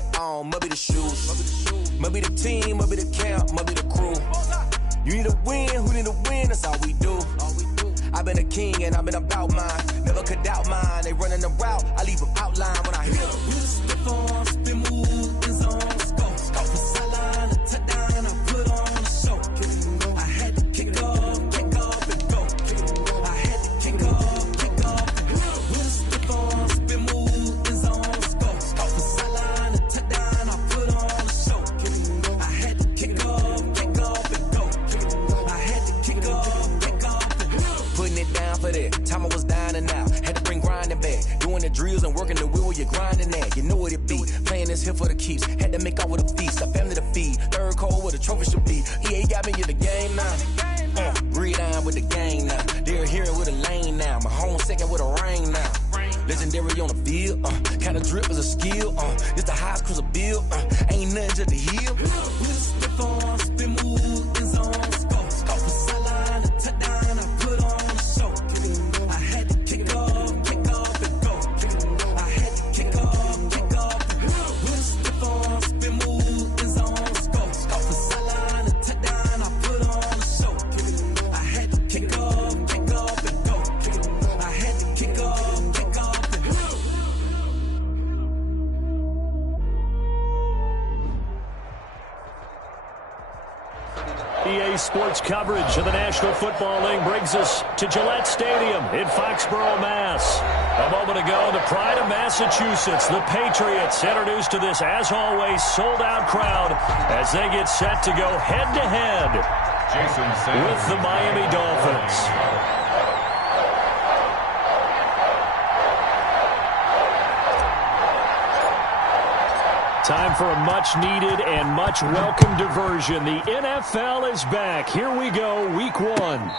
it on, must be the shoes. Must be the team, must be the camp, must be the crew. You need a win, who need a win, that's all we do. I've been a king and I've been about mine. Never could doubt mine, they running the route, I leave them outline when I hit them. Stiff on, spin move, is on, scope. The sideline, a touchdown, I put on a show. I had to kick off and go. I had to kick off and go. Stiff on, spin move, is on, scope. The sideline, a touchdown, I put on a show. I had to kick off and go. I had to kick off and go. Putting it down for that. Time I was down and out. Had to bring grinding back. Doing the drills and working the wheel where you're grinding at. You know what it be. Playing this here for the keeps. Had to make off with a feast. Got family to feed. Third cold where the trophy should be. EA got me in the game now. Breathe down with the game now. They're hearing with a lane now. My home second with a ring now. Legendary on the field. Kinda drip is a skill. It's the highest cruiser bill. Ain't nothing just to heal. Slip on, spin move, is on, scope. The sideline, a touchdown, I put on a show. I had to kick off and go. I had to kick off and go. Slip on, spin move, is on, scope. The sideline, a touchdown, I put on a show. I had to kick off and go. I had to kick off and go. EA Sports coverage of the National Football League brings us to Gillette Stadium in Foxborough, Mass. A moment ago, the pride of Massachusetts, the Patriots, introduced to this, as always, sold-out crowd as they get set to go head-to-head with the Miami Dolphins. Time for a much-needed and much-welcome diversion. The NFL is back. Here we go, Week 1.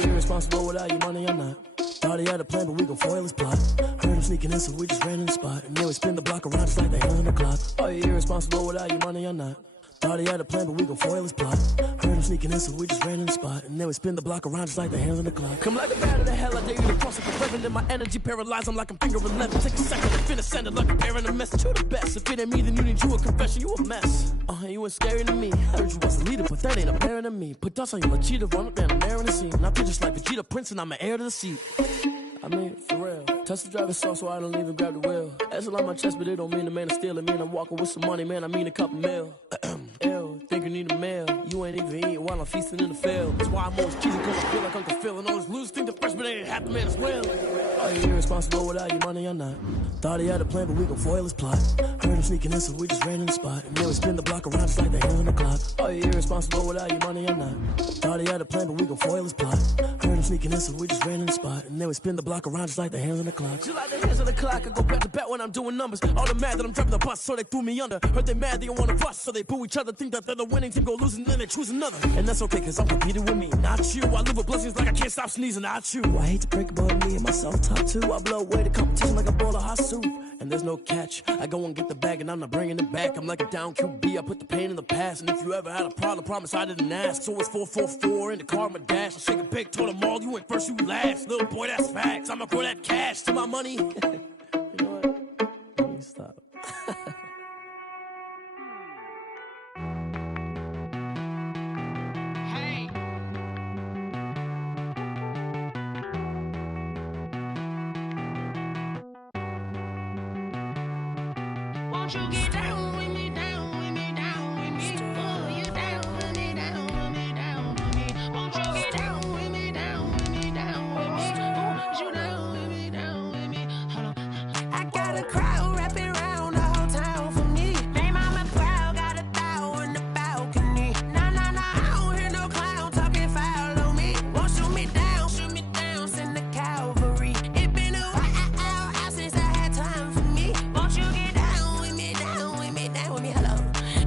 Irresponsible without your money, I'm not. Thought he had a plan, but we gon' foil his plot. Heard him sneaking in, so we just ran in the spot. And then we spin the block around just like the hands on the clock. Are you irresponsible without your money, I'm not. Thought he had a plan, but we gon' foil his plot. Heard him sneaking in, so we just ran in the spot. And then we spin the block around just like the hands on the clock. Come like a bat of the hell, I dare you to cross it for reverend. And my energy paralyzed, I'm like I'm finger 11. Take a second to finish, send it like a bearing a message. You the best, if it ain't me, then you need you a confession. You a mess, you ain't scary to me. Heard you was a leader, but that ain't apparent to me. Put dust on you, like cheetah, run up down the air in the scene. I feel just like Vegeta Prince, and I'm an heir to the seat. I mean, for real. Touch the driver's soft, so I don't even grab the wheel. That's on my chest, but it don't mean the man is stealing. Man, I'm walking with some money, man, I mean a couple mil. Ew, think you need a meal. You ain't even eating while I'm feasting in the field. That's why I'm always cheesing, cause I feel like Uncle Phil. And all those losers think the freshman ain't half the man as well. Are you irresponsible without your money or not? Thought he had a plan, but we gon' foil his plot. Heard him sneaking in, so we just ran in the spot. And then we spin the block around just like the hands on the clock. Are you irresponsible without your money or not? Thought he had a plan, but we gon' foil his plot. Heard him sneaking in, so we just ran in the spot. And then we spin the block around just like the hands on the clock. Just like the hands on the clock, I go back to back when I'm doing numbers. All the mad that I'm driving the bus, so they threw me under. Heard they mad, they don't wanna bust, so they boo each other. Think that they're the winning team, go losing, then they choose another. And that's okay, cause I'm competing with me, not you. I live with blessings like I can't stop sneezing, not you. I hate to break about me and myself top two. I blow away the competition like a bowl of hot soup. And there's no catch, I go and get the bag and I'm not bringing it back. I'm like a down QB, I put the pain in the past. And if you ever had a problem, promise I didn't ask. So it's 444 in the car, my dash. I shake a big, told them all, you ain't first, you last. Little boy, that's facts, I'ma grow that cash to my money. You know what? Let me stop. Won't you get down with me, down with me, down with me? Oh, you down with me, down with me, down with me. Won't you get down with me, down with me, down with me? Oh, you down with me, down with me. Hold on. I got a crowd wrapping around the whole town for me. They mama proud, got a thou in the balcony. Nah, nah, nah, I don't hear no clown talking foul on me. Won't shoot me down, send the cavalry. It been a while since I had time for me. Won't you get down with me, down with me, down with me? Hello.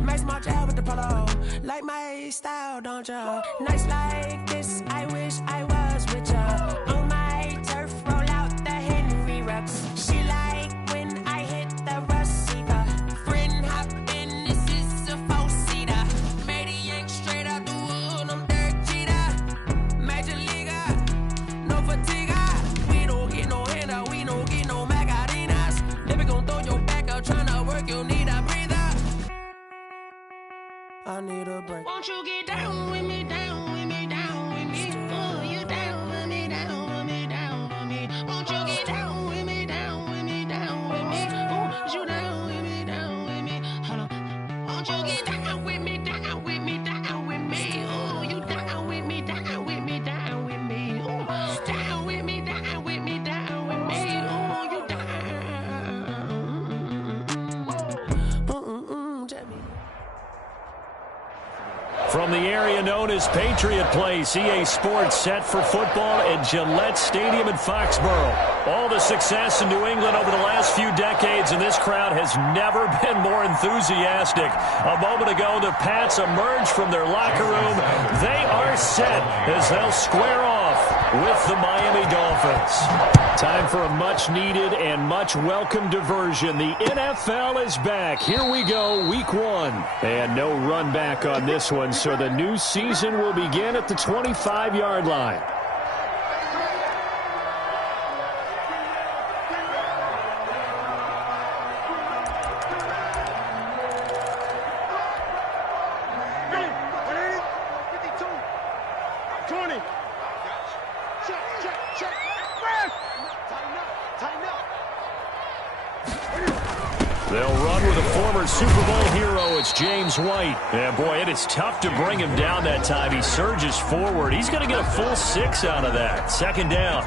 Max March out with the polo. Like my style, don't ya? Nights like this, I wish I was with ya. On my turf, roll out the Henry Rux. She like when I hit the receiver. Friend hop in, this is a four-seater. Made a yank straight out the wood, I'm Derek Jeter. Major leaguer, no fatigue. We don't get no handout, we don't get no Macarinas. Never gon' throw your back out, tryna work, you need a breather. I need a break. Won't you get down with me, down with me, down with me? Oh, you down with me, down with me, down with me. Won't you get down with me, down with me, down with me? Oh, you down with me, down with me. Hold on. Won't you get down with me, down with me, down with me? Oh, you down with me, down with me, down with me. Oh, down with me, down with me, down with me. Oh, you down. Jamie. From the area known as Patriot Place, EA Sports set for football at Gillette Stadium in Foxborough. All the success in New England over the last few decades, and this crowd has never been more enthusiastic. A moment ago, the Pats emerged from their locker room. They are set as they'll square off with the Miami Dolphins. Time for a much-needed and much-welcome diversion. The NFL is back. Here we go, Week 1. And no run back on this one, so the new season will begin at the 25-yard line. They'll run with a former Super Bowl hero. It's James White. Yeah, boy, it is tough to bring him down that time. He surges forward. He's going to get a full 6 out of that. Second down.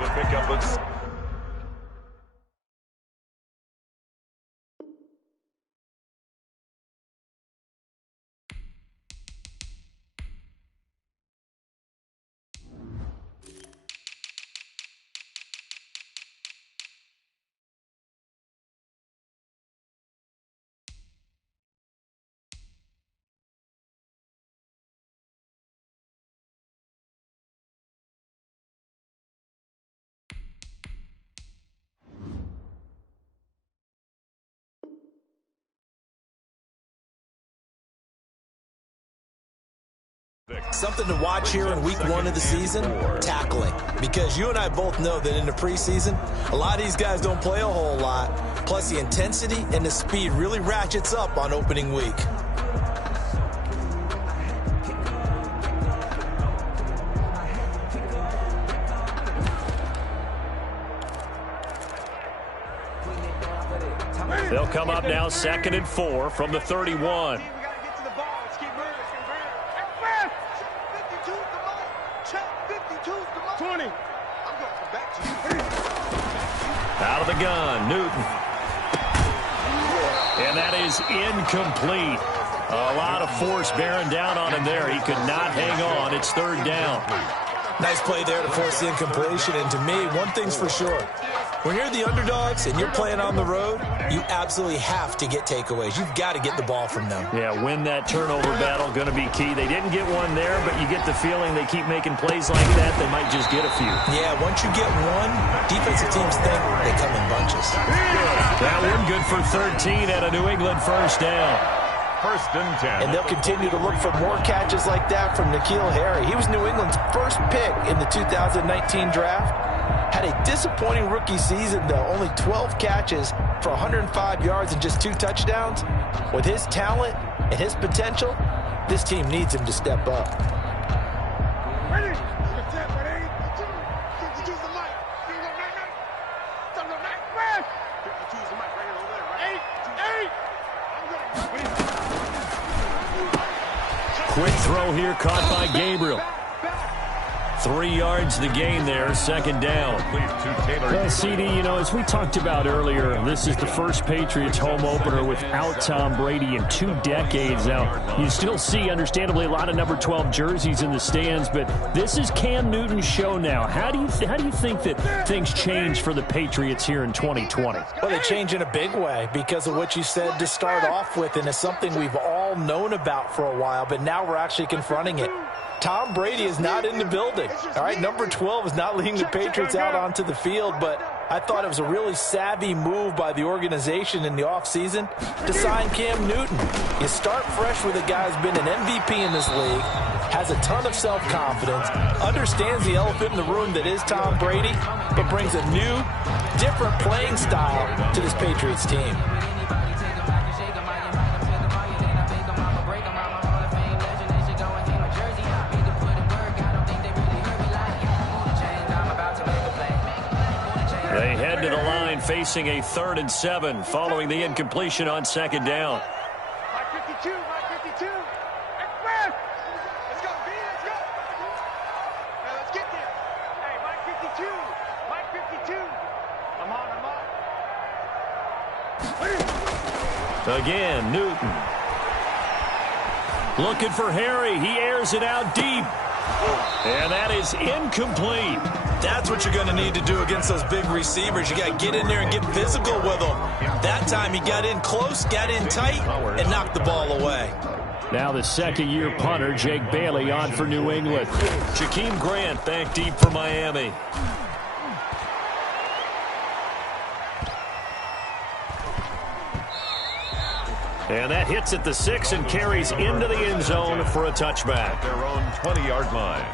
Something to watch here in week 1 of the season, tackling. Because you and I both know that in the preseason, a lot of these guys don't play a whole lot. Plus the intensity and the speed really ratchets up on opening week. They'll come up now 2nd and 4 from the 31. Out of the gun, Newton. And that is incomplete. A lot of force bearing down on him there. He could not hang on. It's 3rd down. Nice play there to force the incompletion. And to me, one thing's for sure. When you're the underdogs and you're playing on the road, you absolutely have to get takeaways. You've got to get the ball from them. Yeah, win that turnover battle, going to be key. They didn't get one there, but you get the feeling they keep making plays like that, they might just get a few. Yeah, once you get one, defensive teams think they come in bunches. That one good for 13 at a New England first down. 1st and 10. And they'll continue to look for more catches like that from N'Keal Harry. He was New England's first pick in the 2019 draft. Had a disappointing rookie season, though. Only 12 catches for 105 yards and just 2 touchdowns. With his talent and his potential, this team needs him to step up. Ready? Quick throw here caught by Gabriel. 3 yards the gain there, second down. Well, CD, as we talked about earlier, this is the first Patriots home opener without Tom Brady in 2 decades. Now, you still see, understandably, a lot of number 12 jerseys in the stands, but this is Cam Newton's show now. How do you think that things change for the Patriots here in 2020? Well, they change in a big way because of what you said to start off with, and it's something we've all known about for a while, but now we're actually confronting it. Tom Brady is not in the building. All right, number 12 is not leading the Patriots out onto the field, but I thought it was a really savvy move by the organization in the offseason to sign Cam Newton. You start fresh with a guy who's been an MVP in this league, has a ton of self-confidence, understands the elephant in the room that is Tom Brady, but brings a new, different playing style to this Patriots team. They head to the line facing a 3rd and 7 following the incompletion on second down. Mike 52, Mike 52. Let's go, B, let's go. Hey, let's get there. Hey, Mike 52, Mike 52. I'm on. Again, Newton. Looking for Harry. He airs it out deep. And that is incomplete. That's what you're going to need to do against those big receivers. You got to get in there and get physical with them. That time he got in close, got in tight, and knocked the ball away. Now the second-year punter, Jake Bailey, on for New England. Jakeem Grant back deep for Miami. And that hits at the 6 and carries into the end zone for a touchback. Their own 20-yard line.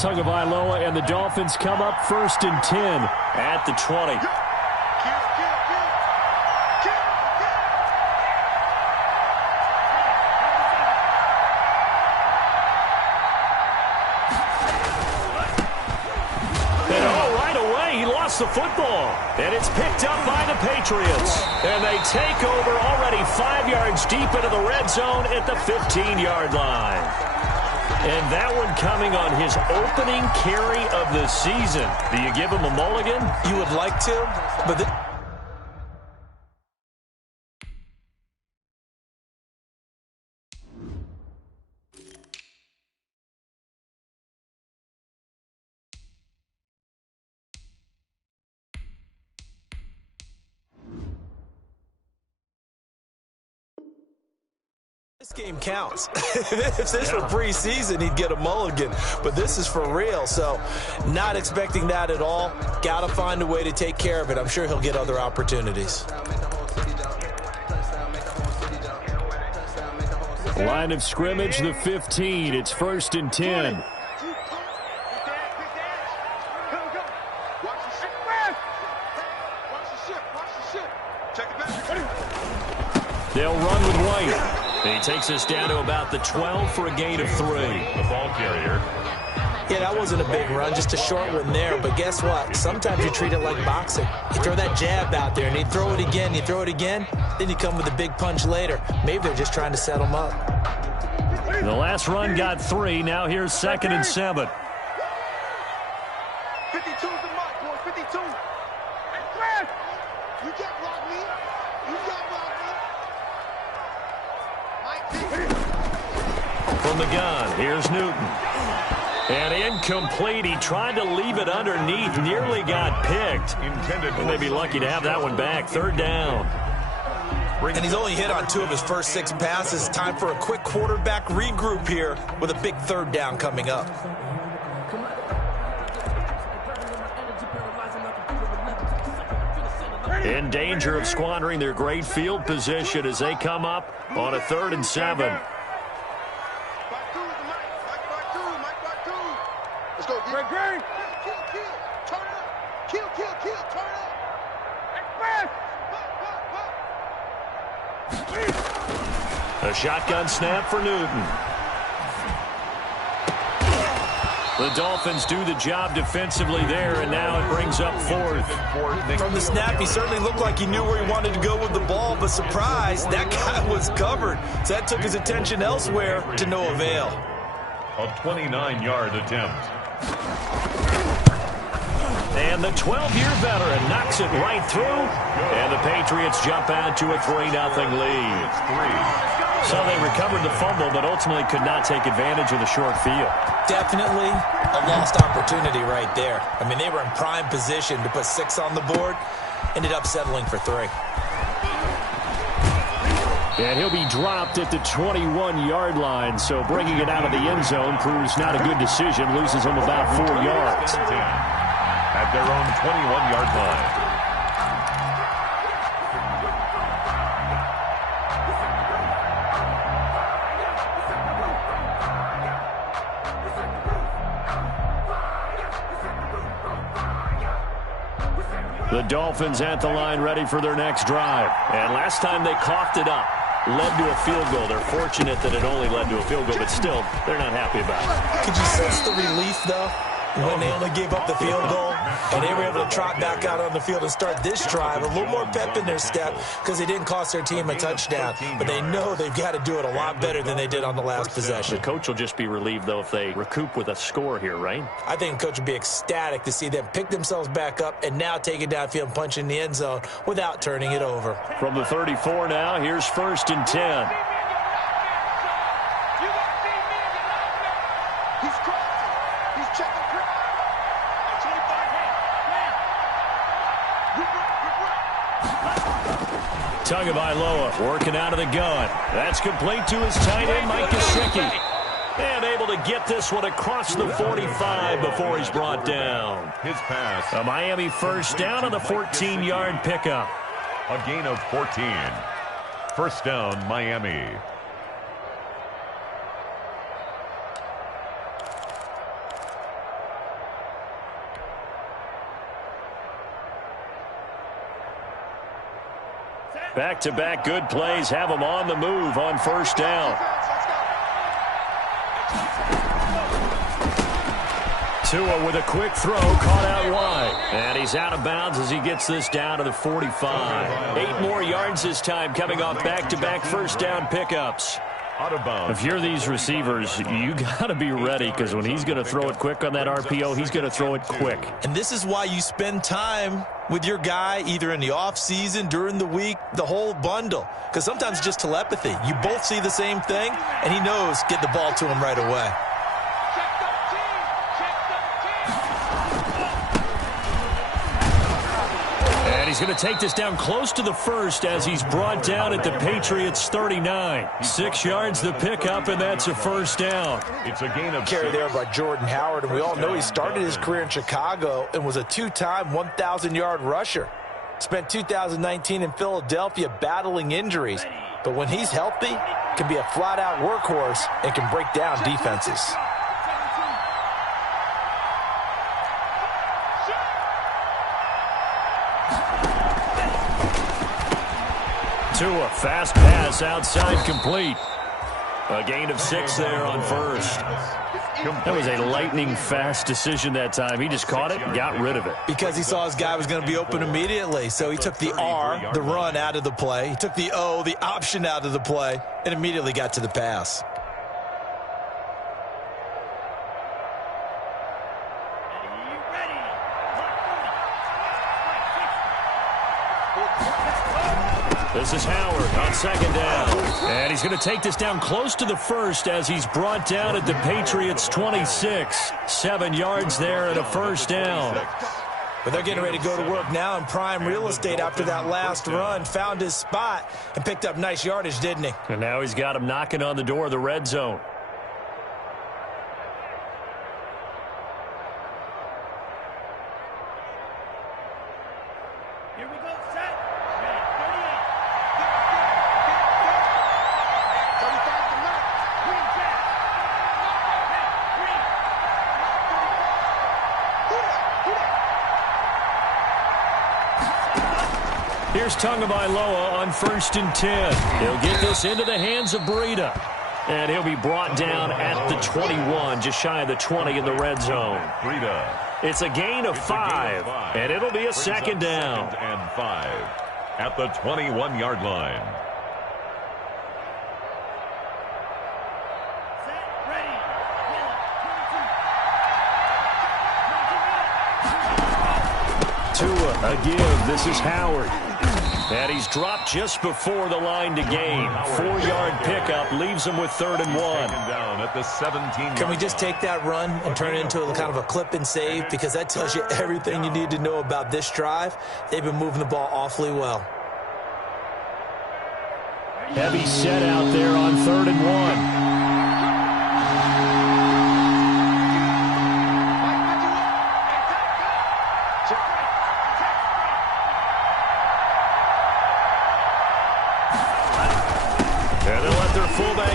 Tagovailoa and the Dolphins come up 1st and 10 at the 20. And right away he lost the football. And it's picked up by the Patriots. And they take over already 5 yards deep into the red zone at the 15-yard line. And that one coming on his opening carry of the season. Do you give him a mulligan? You would like to, but this game counts. If this were preseason, he'd get a mulligan. But this is for real, so not expecting that at all. Got to find a way to take care of it. I'm sure he'll get other opportunities. Line of scrimmage, the 15. It's 1st and 10. They'll run with White. He takes us down to about the 12 for a gain of 3. The ball carrier. Yeah, that wasn't a big run, just a short one there. But guess what? Sometimes you treat it like boxing. You throw that jab out there, and you throw it again, you throw it again, then you come with a big punch later. Maybe they're just trying to set them up. The last run got 3. Now here's 2nd and 7. 52's the mark, boy. 52. Hey, Fred! You can't block me. You can't block me. From the gun, here's Newton. And incomplete. He tried to leave it underneath, nearly got picked. And they'd be lucky to have that one back. 3rd down. And he's only hit on 2 of his first 6 passes. Time for a quick quarterback regroup here with a big 3rd down coming up. In danger of squandering their great field position as they come up on a 3rd and 7. Let's go, Greg. Kill, turn up. Kill, turn up. A shotgun snap for Newton. The Dolphins do the job defensively there, and now it brings up fourth. From the snap, he certainly looked like he knew where he wanted to go with the ball, but surprise, that guy was covered. So that took his attention elsewhere to no avail. A 29-yard attempt. And the 12-year veteran knocks it right through, and the Patriots jump out to a 3-0 lead. So they recovered the fumble, but ultimately could not take advantage of the short field. Definitely a lost opportunity right there. I mean, they were in prime position to put 6 on the board, ended up settling for 3. And he'll be dropped at the 21-yard line, so bringing it out of the end zone proves not a good decision, loses him about 4 yards. At their own 21-yard line. The Dolphins at the line ready for their next drive. And last time they coughed it up, led to a field goal. They're fortunate that it only led to a field goal, but still, they're not happy about it. Could you sense the relief, though, when they only gave up the field goal? And they were able to trot back out on the field and start this drive. A little more pep in their step because they didn't cost their team a touchdown. But they know they've got to do it a lot better than they did on the last possession. The coach will just be relieved, though, if they recoup with a score here, right? I think the coach would be ecstatic to see them pick themselves back up and now take it downfield and punch in the end zone without turning it over. From the 34 now, here's 1st and 10. He's crossing. He's checking quick. 25 Tagovailoa working out of the gun. That's complete to his tight end, Mike Gesicki. And able to get this one across the 45 before he's brought down. His pass. A Miami first down on the 14-yard pickup. A gain of 14. First down, Miami. Back-to-back good plays have them on the move on first down. Tua with a quick throw, caught out wide. And he's out of bounds as he gets this down to the 45. 8 more yards this time coming off back-to-back first down pickups. Out of bounds. If you're these receivers, you got to be ready because when he's going to throw it quick on that RPO, he's going to throw it quick. And this is why you spend time with your guy either in the offseason, during the week, the whole bundle. Because sometimes it's just telepathy. You both see the same thing, and he knows get the ball to him right away. He's going to take this down close to the first as he's brought down at the Patriots 39. 6 yards the pickup, and that's a first down. It's a gain of Carry there by Jordan Howard, and we all know he started his career in Chicago and was a 2-time 1,000-yard rusher. Spent 2019 in Philadelphia battling injuries, but when he's healthy, can be a flat-out workhorse and can break down defenses. Tua, fast pass outside complete. A gain of 6 there on first. That was a lightning-fast decision that time. He just caught it and got rid of it. Because he saw his guy was going to be open immediately. So he took the R, the run, out of the play. He took the O, the option, out of the play, and immediately got to the pass. This is Howard on second down. And he's going to take this down close to the first as he's brought down at the Patriots 26. 7 yards there and a first down. But they're getting ready to go to work now in prime real estate after that last run. Found his spot and picked up nice yardage, didn't he? And now he's got him knocking on the door of the red zone. Here's Tagovailoa on 1st and 10. He'll get this into the hands of Breida. And he'll be brought down at the 21, just shy of the 20 in the red zone. It's a gain of 5, and it'll be a second down. 2nd and 5 at the 21-yard line. Tua, a give. This is Howard. And he's dropped just before the line to gain. 4-yard pickup leaves him with 3rd and 1. Down at the 17. Can we just take that run and turn it into kind of a clip and save? Because that tells you everything you need to know about this drive. They've been moving the ball awfully well. Heavy set out there on 3rd and 1.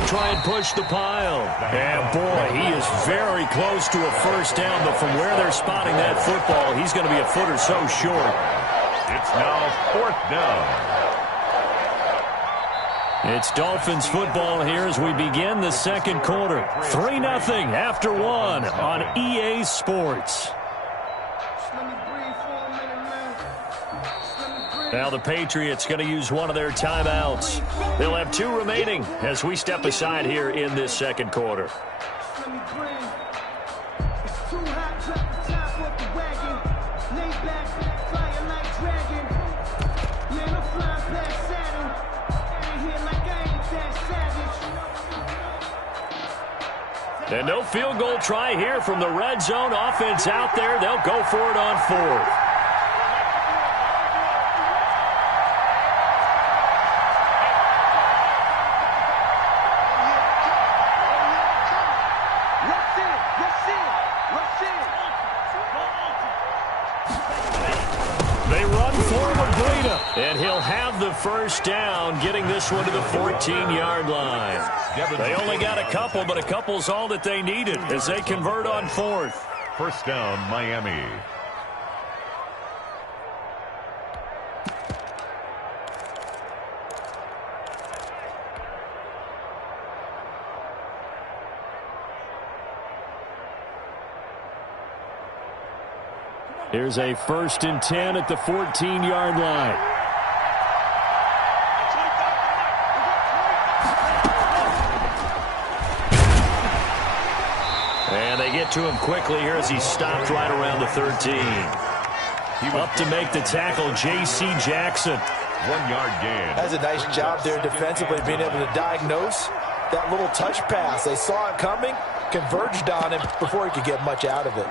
Try and push the pile. And boy, he is very close to a first down, but from where they're spotting that football, he's going to be a foot or so short. It's now 4th down. It's Dolphins football here as we begin the second quarter. 3-0 after 1 on EA Sports. Now the Patriots going to use one of their timeouts. They'll have 2 remaining as we step aside here in this second quarter. And no field goal try here from the red zone. Offense out there. They'll go for it on 4th. And he'll have the first down, getting this one to the 14-yard line. They only got a couple, but a couple's all that they needed as they convert on 4th. First down, Miami. Here's a 1st and 10 at the 14-yard line. And they get to him quickly here as he stopped right around the 13. Up to make the tackle, J.C. Jackson. 1-yard gain. That's a nice job there defensively, being able to diagnose that little touch pass. They saw it coming, converged on him before he could get much out of it.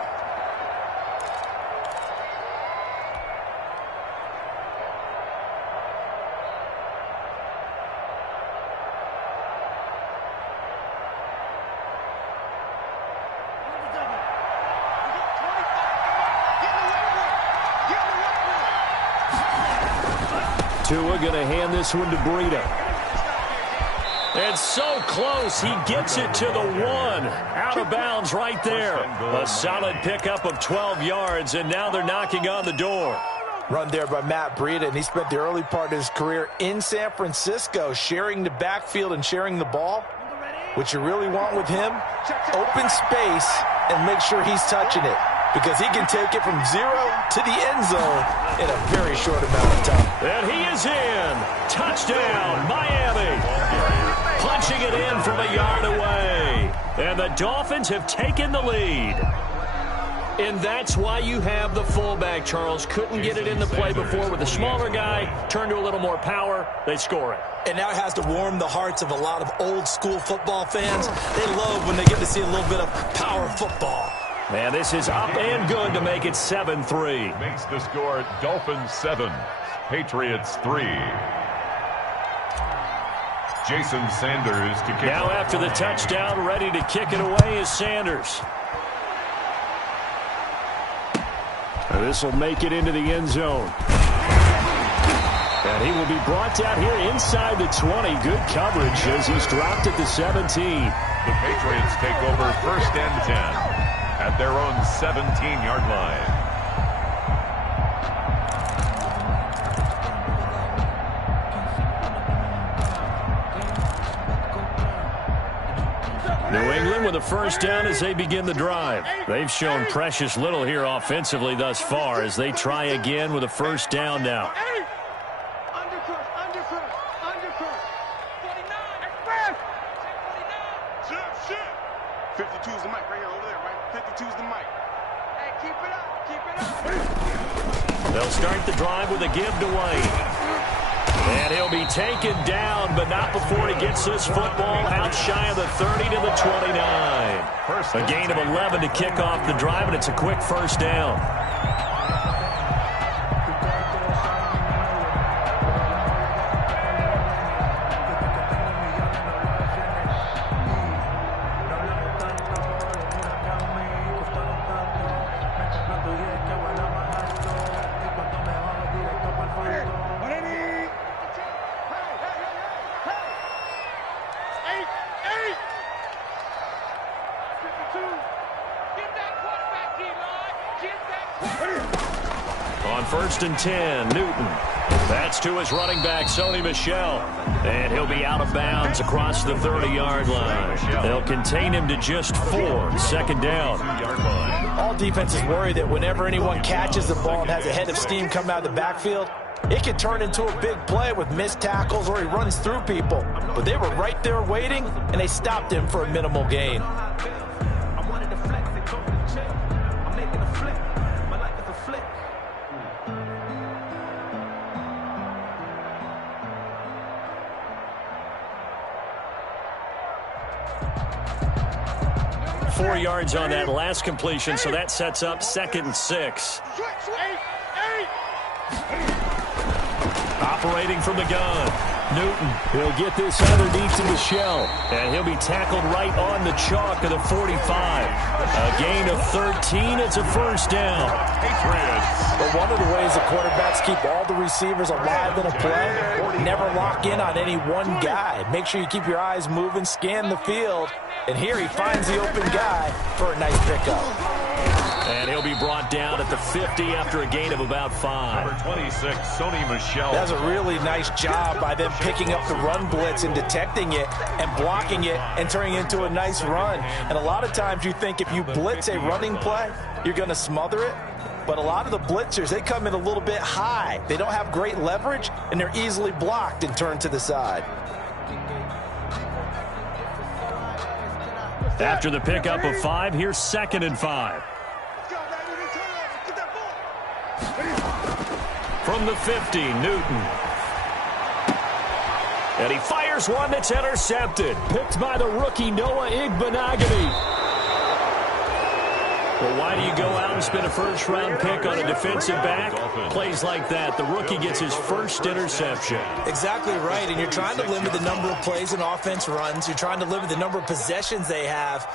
Tua going to hand this one to Breida. And so close, he gets it to the 1. Out of bounds right there. A solid pickup of 12 yards, and now they're knocking on the door. Run there by Matt Breida, and he spent the early part of his career in San Francisco, sharing the backfield and sharing the ball. What you really want with him, open space and make sure he's touching it, because he can take it from 0 to the end zone in a very short amount of time. And he is in. Touchdown, Miami. Punching it in from a yard away. And the Dolphins have taken the lead. And that's why you have the fullback, Charles. Couldn't get it in the play before with a smaller guy. Turned to a little more power. They score it. And now it has to warm the hearts of a lot of old-school football fans. They love when they get to see a little bit of power football. And this is up and good to make it 7-3. Makes the score Dolphins 7, Patriots 3. Jason Sanders to kick. Now after the touchdown, ready to kick it away is Sanders. This will make it into the end zone. And he will be brought down here inside the 20. Good coverage as he's dropped at the 17. The Patriots take over 1st and 10 at their own 17-yard line. again with a first down as they begin the drive. They've shown precious little here offensively thus far as they try again with a first down now. Undercut. 49. Express. 52's the mic right here over there, right? 52's the mic. Hey, keep it up. They'll start the drive with a give to Wayne. And he'll be taken down, but not before he gets this football out shy of the 30 to the 29. A gain of 11 to kick off the drive, and it's a quick first down. On 1st and 10, Newton. That's to his running back, Sony Michel. And he'll be out of bounds across the 30-yard line. They'll contain him to just 4, second down. All defenses worry that whenever anyone catches the ball and has a head of steam come out of the backfield, it can turn into a big play with missed tackles or he runs through people. But they were right there waiting, and they stopped him for a minimal gain. 4 yards on that last completion, so that sets up 2nd and 6. Operating from the gun. Newton, he'll get this underneath to Michel, and he'll be tackled right on the chalk of the 45. A gain of 13, it's a first down. But one of the ways the quarterbacks keep all the receivers alive in a play, never lock in on any one guy. Make sure you keep your eyes moving, scan the field, and here he finds the open guy for a nice pickup. And he'll be brought down at the 50 after a gain of about 5. Number 26, Sony Michel. That's a really nice job by them picking up the run blitz and detecting it and blocking it and turning it into a nice run. And a lot of times you think if you blitz a running play, you're going to smother it. But a lot of the blitzers, they come in a little bit high. They don't have great leverage, and they're easily blocked and turned to the side. After the pickup of 5, here's 2nd and 5. From the 50, Newton. And he fires one that's intercepted. Picked by the rookie, Noah Igbenogany. Well, why do you go out and spend a first-round pick on a defensive back? Plays like that, the rookie gets his first interception. Exactly right, and you're trying to limit the number of plays an offense runs. You're trying to limit the number of possessions they have.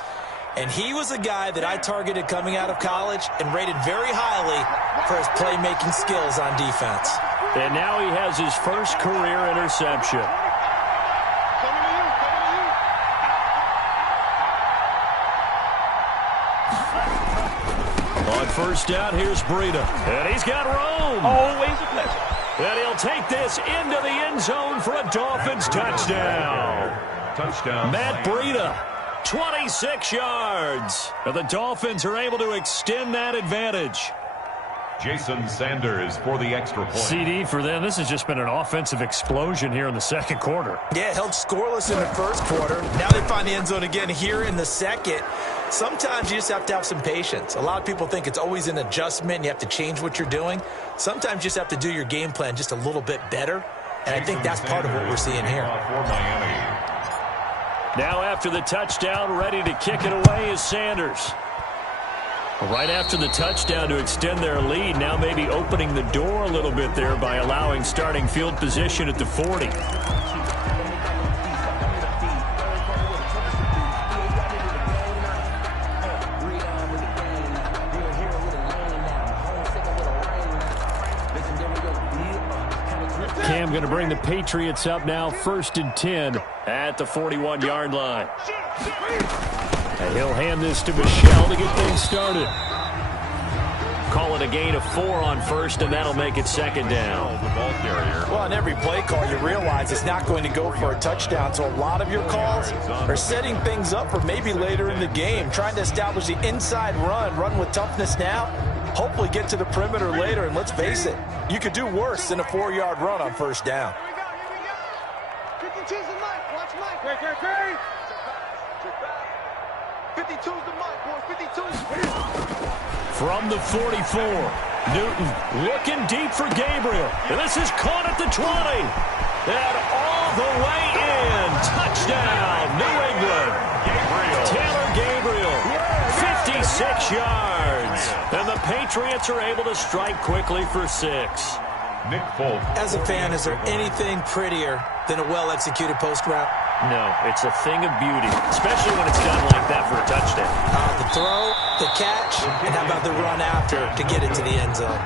And he was a guy that I targeted coming out of college and rated very highly for his playmaking skills on defense. And now he has his first career interception. On first down, here's Breida. And he's got room. Always a pleasure. And he'll take this into the end zone for a Dolphins touchdown. Touchdown. Matt Breida, 26 yards. And the Dolphins are able to extend that advantage. Jason Sanders for the extra point. CD for them. This has just been an offensive explosion here in the second quarter. Yeah, held scoreless in the first quarter. Now they find the end zone again here in the second. Sometimes you just have to have some patience. A lot of people think it's always an adjustment. You have to change what you're doing. Sometimes you just have to do your game plan just a little bit better. And I think that's part of what we're seeing here. For Miami. Now after the touchdown, ready to kick it away is Sanders. Right after the touchdown to extend their lead, now maybe opening the door a little bit there by allowing starting field position at the 40. Cam going to bring the Patriots up now, 1st and 10 at the 41-yard line. And he'll hand this to Michel to get things started. call it a gain of 4 on first, and that'll make it second down. The ball carrier. Well, on every play call, you realize it's not going to go for a touchdown, so a lot of your calls are setting things up for maybe later in the game, trying to establish the inside run with toughness now, hopefully get to the perimeter later, and let's face it, you could do worse than a 4-yard run on first down. Here we go. 52's the mic. Watch Mike. Hey. 52's the mic, boys. 52's. From the 44, Newton looking deep for Gabriel. And this is caught at the 20. And all the way in. Touchdown, New England. Taylor Gabriel, 56 yards. And the Patriots are able to strike quickly for 6. Nick Folk. As a fan, is there anything prettier than a well-executed post route? No, it's a thing of beauty, especially when it's done like that for a touchdown. The throw, the catch, and how about the run after to get it to the end zone?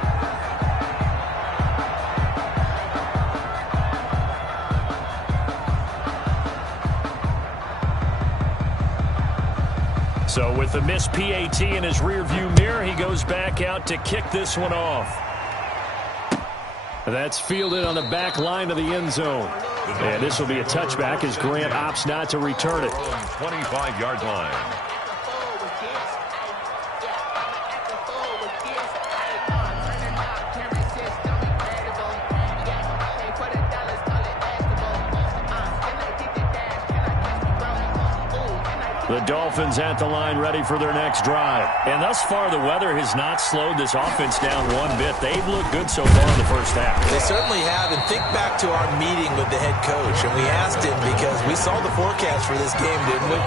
So with the missed PAT in his rearview mirror, he goes back out to kick this one off. That's fielded on the back line of the end zone. And this will be a touchback as Grant opts not to return it. 25-yard line. The Dolphins at the line ready for their next drive. And thus far, the weather has not slowed this offense down one bit. They've looked good so far in the first half. They certainly have. And think back to our meeting with the head coach. And we asked him because we saw the forecast for this game, didn't we?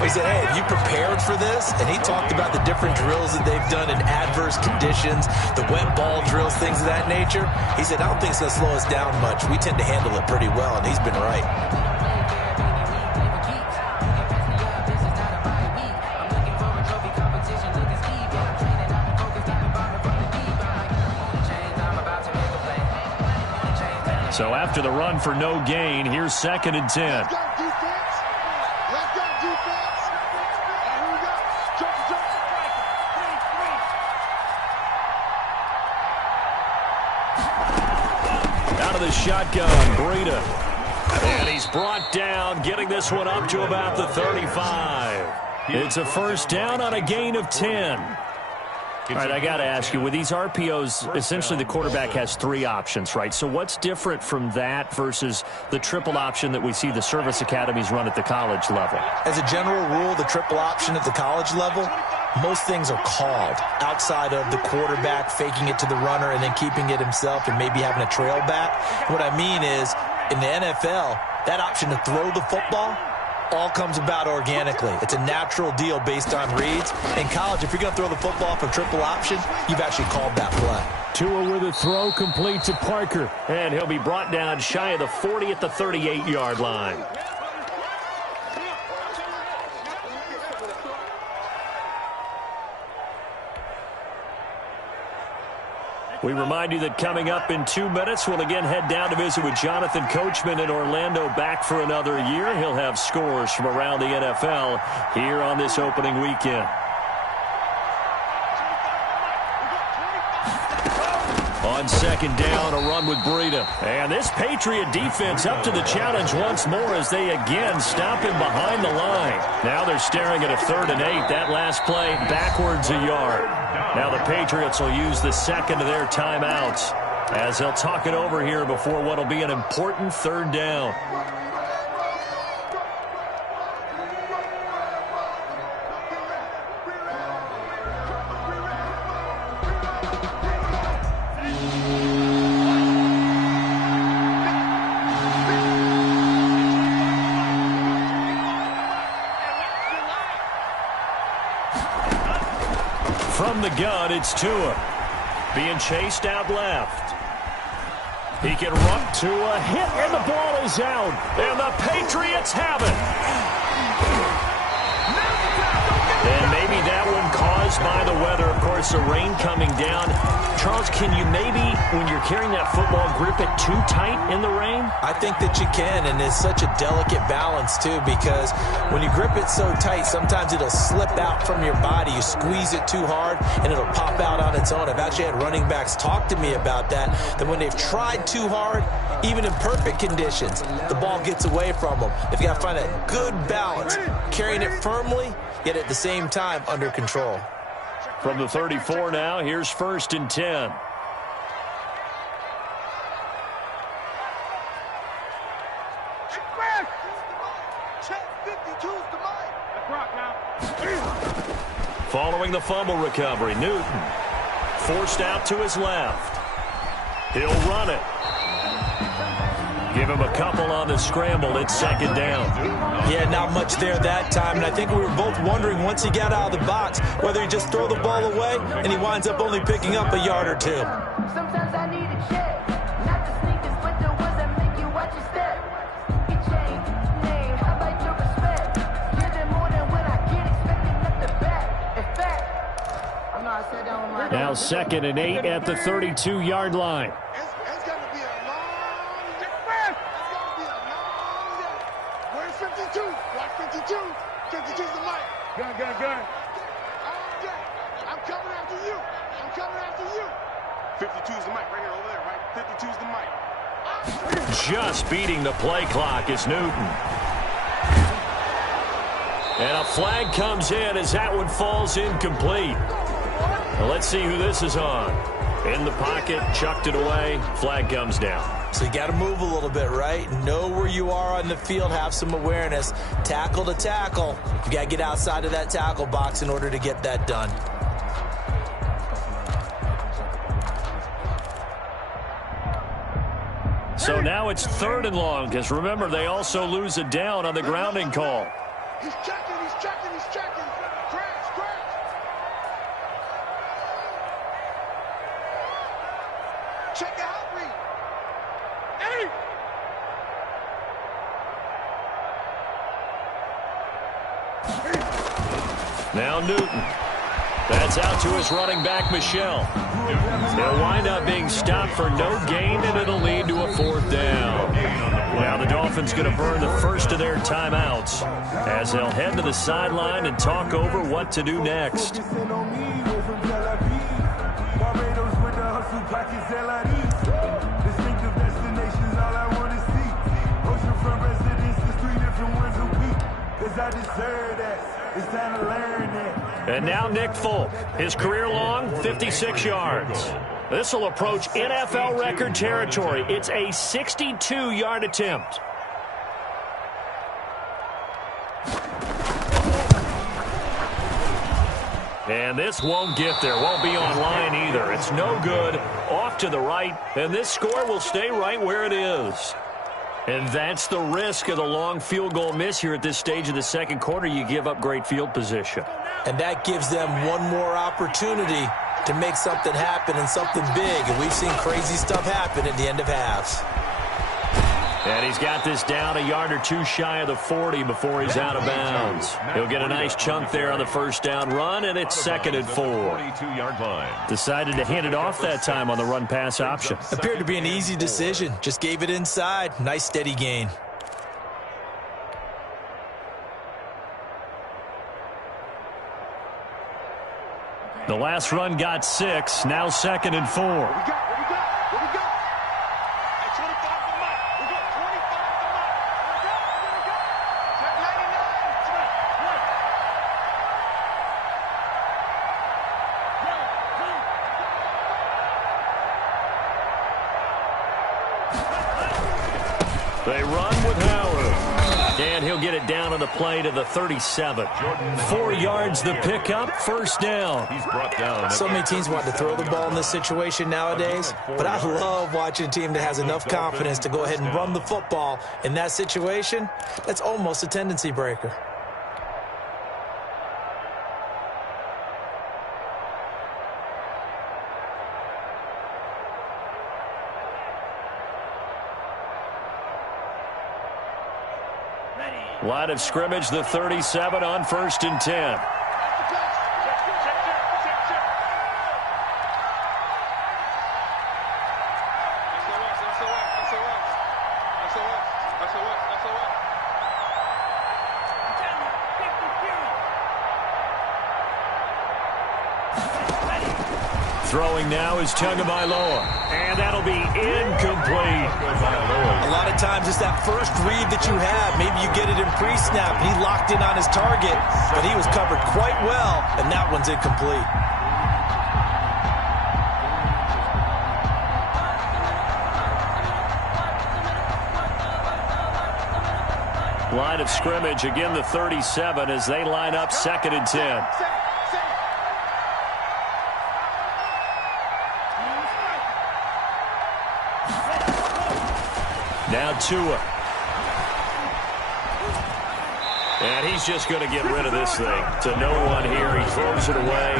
We said, hey, have you prepared for this? And he talked about the different drills that they've done in adverse conditions, the wet ball drills, things of that nature. He said, I don't think it's going to slow us down much. We tend to handle it pretty well, and he's been right. So after the run for no gain, here's 2nd and 10. Let's go, defense. Let's go, defense. And here we go. Jump. Out of the shotgun, Breida. And he's brought down, getting this one up to about the 35. It's a first down on a gain of 10. All right, I got to ask you, with these RPOs, essentially the quarterback has 3 options, right? So what's different from that versus the triple option that we see the service academies run at the college level? As a general rule, the triple option at the college level, most things are called outside of the quarterback faking it to the runner and then keeping it himself and maybe having a trail back. What I mean is, in the NFL, that option to throw the football all comes about organically. It's a natural deal based on reads. In college, if you're going to throw the football for triple option, you've actually called that play. Tua with a throw complete to Parker. And he'll be brought down shy of the 40 at the 38-yard line. We remind you that coming up in 2 minutes, we'll again head down to visit with Jonathan Coachman in Orlando, back for another year. He'll have scores from around the NFL here on this opening weekend. On 2nd down, a run with Breida. And this Patriot defense up to the challenge once more as they again stop him behind the line. Now they're staring at a 3rd and 8. That last play backwards a yard. Now the Patriots will use the second of their timeouts as they'll talk it over here before what will be an important 3rd down. From the gun, it's Tua. Being chased out left. He can run to a hit, and the ball is out. And the Patriots have it. And maybe that one caused caused by the weather. Of course, the rain coming down. Charles, can you maybe, when you're carrying that football, grip it too tight in the rain? I think that you can, and it's such a delicate balance, too, because when you grip it so tight, sometimes it'll slip out from your body. You squeeze it too hard, and it'll pop out on its own. I've actually had running backs talk to me about that when they've tried too hard, even in perfect conditions, the ball gets away from them. They've got to find a good balance, carrying it firmly, yet at the same time under control. From the 34 now, here's 1st and 10. Following the fumble recovery, Newton forced out to his left. He'll run it. Give him a couple on the scramble. It's 2nd down. Yeah, not much there that time. And I think we were both wondering once he got out of the box whether he just throw the ball away and he winds up only picking up a yard or two. Sometimes I need a check. Not the sneakers, but the ones that make you watch your step. Your chain, name, how about your respect? Give them more than when I get expecting up the back. In fact, I know I said that with my... Now 2nd and 8 at the 32-yard line. It's going to be a long day. It's going to be a long day. Where's 52? Block 52. 52's the mic. Gun. I'm coming after you. I'm coming after you. 52's the mic right here, over there, right? 52's the mic. Just beating the play clock is Newton. And a flag comes in as that one falls incomplete. Well, let's see who this is on. In the pocket, chucked it away, flag comes down. So you got to move a little bit, right? Know where you are on the field, have some awareness. Tackle to tackle. You got to get outside of that tackle box in order to get that done. So now it's 3rd and long, because remember, they also lose a down on the grounding call. He's checking. Crash. Check the out read. Hey! Now Newton. That's out to his running back, Michel. They'll wind up being stopped for no gain, and it'll lead to a 4th down. Now the Dolphins going to burn the first of their timeouts as they'll head to the sideline and talk over what to do next. And now Nick Folk, his career long, 56 yards. This will approach NFL record territory. It's a 62-yard attempt. And this won't get there, won't be on line either. It's no good, off to the right, and this score will stay right where it is. And that's the risk of the long field goal miss here at this stage of the 2nd quarter. You give up great field position. And that gives them one more opportunity to make something happen and something big. And we've seen crazy stuff happen at the end of halves. And he's got this down a yard or two shy of the 40 before he's out of bounds. He'll get a nice chunk there on the 1st down run, and it's 2nd and 4. 42-yard line. Decided to hand it off that time on the run-pass option. Appeared to be an easy decision. Just gave it inside. Nice steady gain. The last run got 6. Now 2nd and 4. What we got? At 25 the mic. We got 25 the mic. Here we go. Check 99. Check. They run with Howard. And he'll get it down on the play to the 37. 4 yards the pickup, 1st down. He's brought down. So many teams want to throw the ball in this situation nowadays, but I love watching a team that has enough confidence to go ahead and run the football. In that situation, that's almost a tendency breaker. Line of scrimmage, the 37 on 1st and 10. Throwing now is Tagovailoa, and that'll be incomplete. A lot of times it's that first read that you have. Maybe you get it in pre-snap, and he locked in on his target, but he was covered quite well, and that one's incomplete. Line of scrimmage, again the 37 as they line up 2nd and 10. Now Tua. And he's just going to get rid of this thing. To no one here. He throws it away.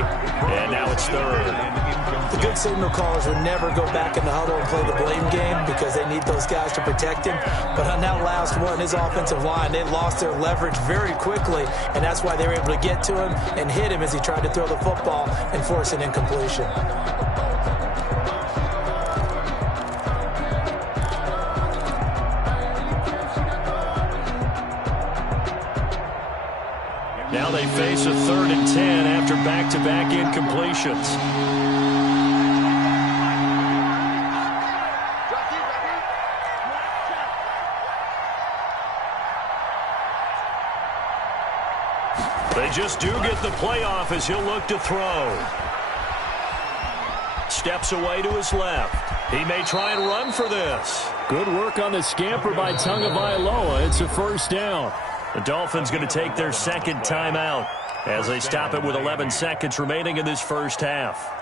And now it's 3rd. The good signal callers would never go back in the huddle and play the blame game because they need those guys to protect him. But on that last one, his offensive line, they lost their leverage very quickly. And that's why they were able to get to him and hit him as he tried to throw the football and force an incompletion. Now they face a 3rd and 10 after back-to-back incompletions. They just do get the playoff as he'll look to throw. Steps away to his left. He may try and run for this. Good work on the scamper by Tagovailoa. It's a 1st down. The Dolphins going to take their 2nd timeout as they stop it with 11 seconds remaining in this 1st half.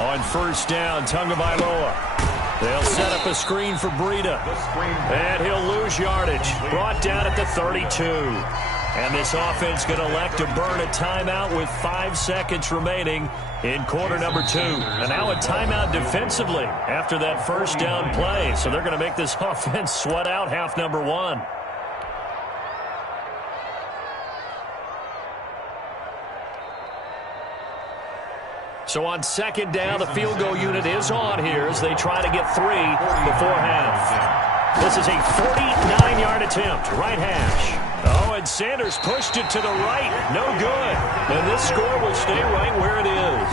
On 1st down, Tagovailoa. They'll set up a screen for Breida. And he'll lose yardage. Brought down at the 32. And this offense going to elect to burn a timeout with 5 seconds remaining in quarter number 2. And now a timeout defensively after that 1st down play. So they're going to make this offense sweat out half number 1. So on 2nd down, the field goal unit is on here as they try to get 3 before half. This is a 49-yard attempt, right hash. Oh, and Sanders pushed it to the right. No good. And this score will stay right where it is.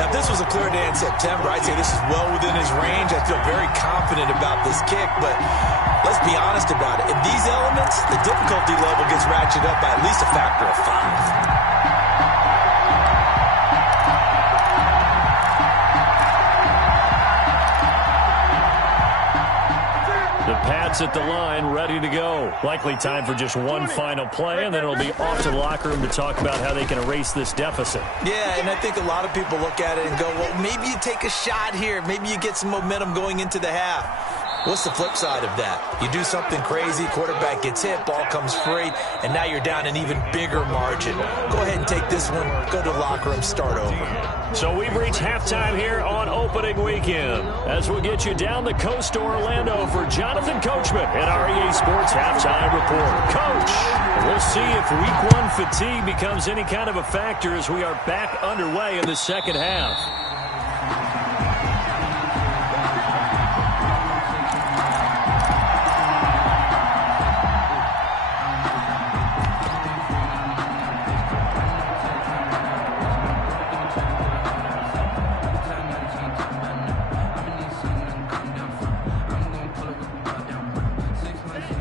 Now, if this was a clear day in September, I'd say this is well within his range. I feel very confident about this kick, but let's be honest about it. In these elements, the difficulty level gets ratcheted up by at least a factor of 5. The Pats at the line, ready to go. Likely time for just one final play, and then it'll be off to the locker room to talk about how they can erase this deficit. Yeah, and I think a lot of people look at it and go, well, maybe you take a shot here. Maybe you get some momentum going into the half. What's the flip side of that? You do something crazy, quarterback gets hit, ball comes free, and now you're down an even bigger margin. Go ahead and take this one, go to the locker room, start over. So we've reached halftime here on opening weekend as we'll get you down the coast to Orlando for Jonathan Coachman at our EA Sports Halftime Report. Coach, we'll see if Week 1 fatigue becomes any kind of a factor as we are back underway in the 2nd half.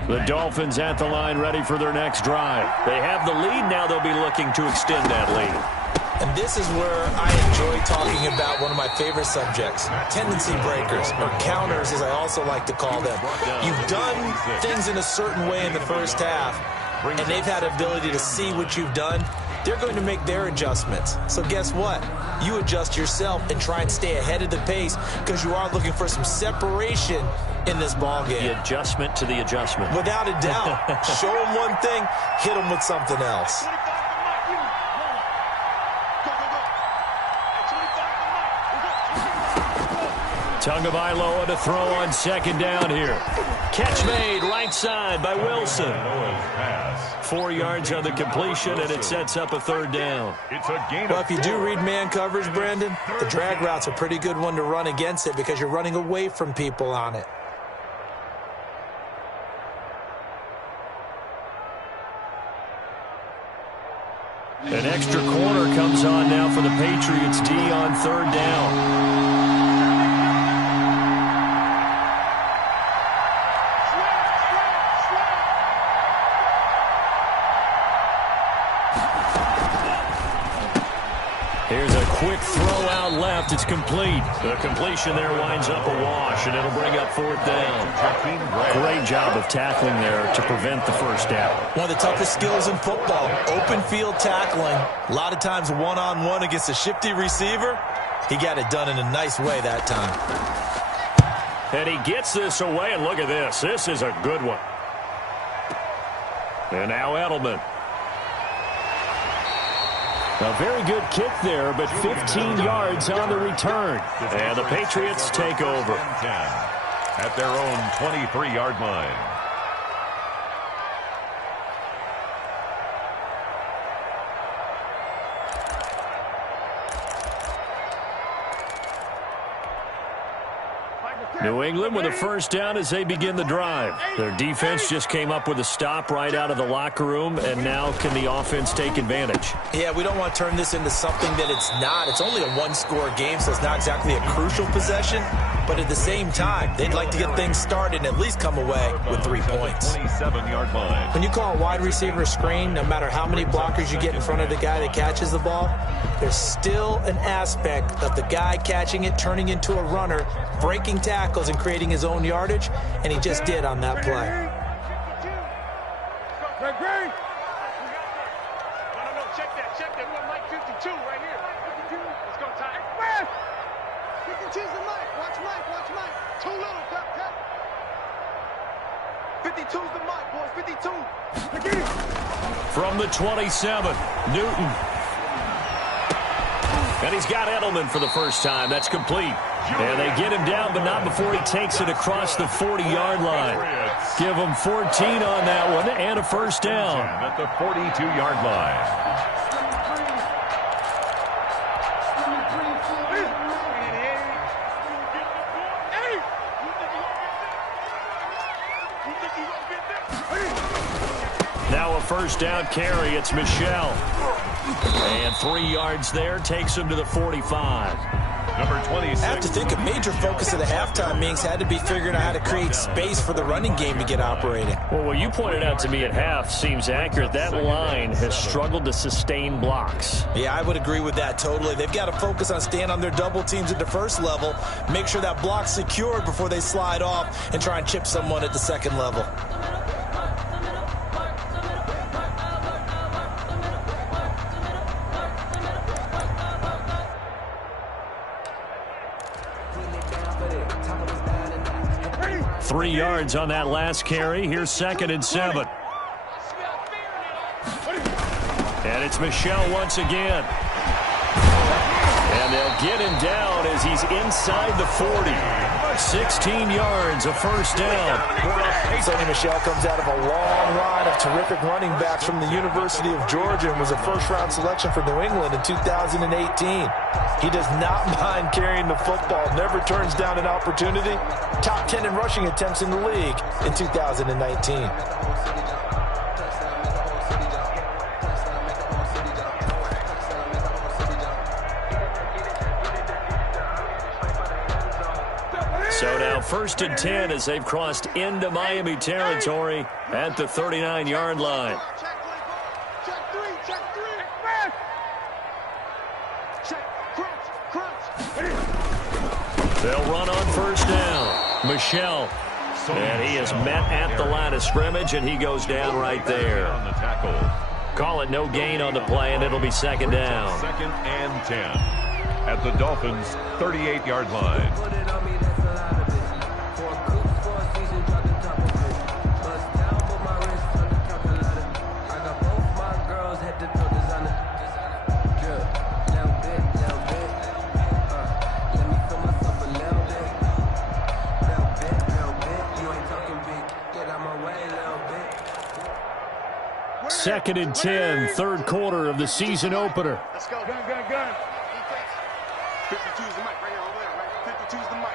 The Dolphins at the line ready for their next drive. They have the lead. Now they'll be looking to extend that lead. And this is where I enjoy talking about one of my favorite subjects, tendency breakers, or counters as I also like to call them. You've done things in a certain way in the first half, and they've had the ability to see what you've done. They're going to make their adjustments. So guess what? You adjust yourself and try and stay ahead of the pace because you are looking for some separation in this ball game. The adjustment to the adjustment. Without a doubt. Show them one thing, hit them with something else. Tagovailoa to throw on second down here. Catch made right side by Wilson. 4 yards on the completion, and it sets up a third down. Well, if you do read man coverage, Brandon, the drag route's a pretty good one to run against it because you're running away from people on it. An extra corner comes on now for the Patriots D on third down. Here's a quick throw out left. It's complete. The completion there winds up a wash, and it'll bring up fourth down. Great job of tackling there to prevent the first down. One of the toughest skills in football, open field tackling. A lot of times one-on-one against a shifty receiver. He got it done in a nice way that time. And he gets this away, and look at this. This is a good one. And now Edelman. A very good kick there, but 15 yards on the return. And the Patriots take over. At their own 23-yard line. New England with a first down as they begin the drive. Their defense just came up with a stop right out of the locker room, and now can the offense take advantage? Yeah, we don't want to turn this into something that it's not. It's only a one-score game, so it's not exactly a crucial possession. But at the same time, they'd like to get things started and at least come away with 3 points. 27-yard line. When you call a wide receiver a screen, no matter how many blockers you get in front of the guy that catches the ball, there's still an aspect of the guy catching it, turning into a runner, breaking tackles and creating his own yardage, and he just did on that play. No, check that. We got Mike 52 right here. 52. Let's go, Ty. 52's the Mike. Watch Mike. Too little, cut. 52's the Mike, boys. 52. From the 27, Newton. And he's got Edelman for the first time. That's complete. And they get him down, but not before he takes it across the 40-yard line. Give him 14 on that one and a first down. At the 42-yard line. Now a first down carry. It's Michel. And 3 yards there takes him to the 45. Number 26. I have to think a major focus of the halftime meetings had to be figuring out how to create space for the running game to get operating. Well, what you pointed out to me at half seems accurate. That line has struggled to sustain blocks. Yeah, I would agree with that totally. They've got to focus on staying on their double teams at the first level, make sure that block's secured before they slide off and try and chip someone at the second level. Three yards on that last carry. Here's 2nd and 7. And it's Michel once again. And they'll get him down as he's inside the 40. 16 yards, a first down. Sonny Michel comes out of a long line of terrific running backs from the University of Georgia and was a first-round selection for New England in 2018. He does not mind carrying the football, never turns down an opportunity. Top 10 in rushing attempts in the league in 2019. So now 1st and 10 as they've crossed into Miami territory at the 39-yard line. They'll run on first down. Michel. And he is met at the line of scrimmage, and he goes down right there. Call it no gain on the play, and it'll be 2nd down. 2nd and 10 at the Dolphins' 38-yard line. 2nd and 10, third quarter of the season opener. Let's go. Gun, gun, gun. 52's the mic right here over there, right? 52's the mic.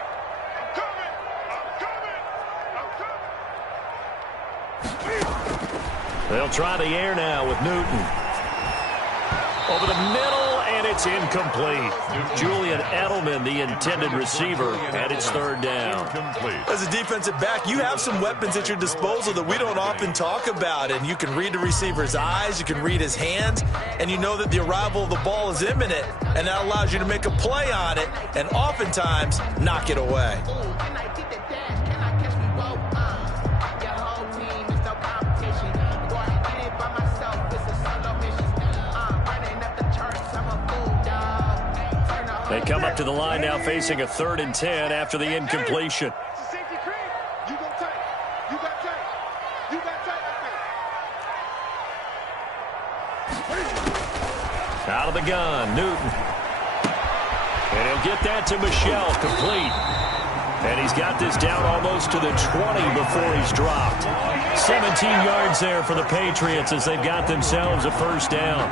I'm coming! I'm coming! They'll try the air now with Newton. Over the middle, and it's incomplete. Julian Edelman, the intended receiver, and it's third down. As a defensive back, you have some weapons at your disposal that we don't often talk about, and you can read the receiver's eyes, you can read his hands, and you know that the arrival of the ball is imminent, and that allows you to make a play on it, and oftentimes knock it away. They come up to the line now facing a 3rd and 10 after the incompletion. You go tight. You got tight. You got tight out there. Out of the gun, Newton. And he'll get that to Michel, complete. And he's got this down almost to the 20 before he's dropped. 17 yards there for the Patriots as they've got themselves a first down.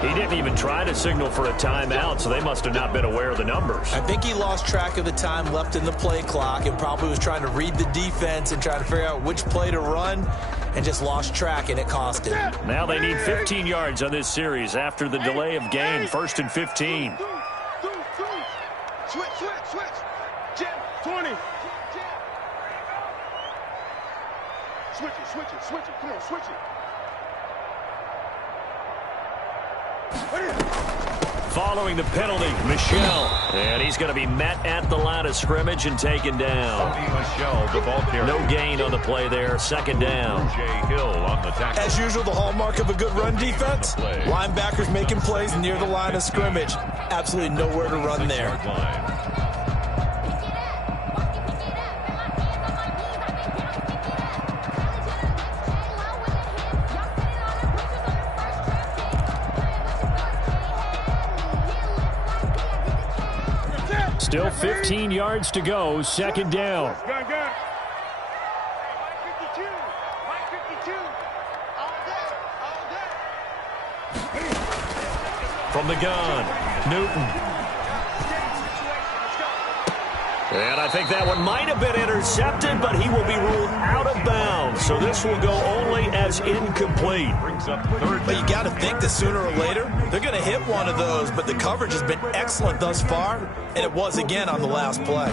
He didn't even try to signal for a timeout, so they must have not been aware of the numbers. I think he lost track of the time left in the play clock and probably was trying to read the defense and trying to figure out which play to run and just lost track, and it cost him. Now they need 15 yards on this series after the delay of game. 1st and 15. Switch. Jim, 20. Switch it. Come on, switch it. Following the penalty, Michel. And he's going to be met at the line of scrimmage and taken down. Michel, the ball carrier. No gain on the play there. 2nd down. Hill on the tackle. As usual, the hallmark of a good run defense, linebackers making plays near the line of scrimmage. Absolutely nowhere to run there. Still 15 yards to go. 2nd down. Gun. Mike 52. All day. From the gun, Newton. And I think that one might have been intercepted, but he will be ruled out of bounds. So this will go only as incomplete. But you got to think that sooner or later, they're going to hit one of those. But the coverage has been excellent thus far, and it was again on the last play.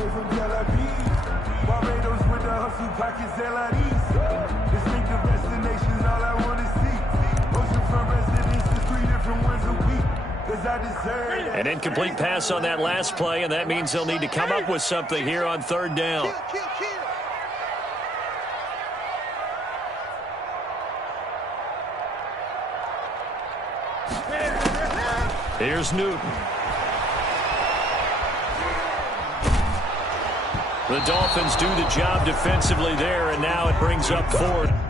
An incomplete pass on that last play, and that means they'll need to come up with something here on 3rd down. Kill. Here's Newton. The Dolphins do the job defensively there, and now it brings up 4th.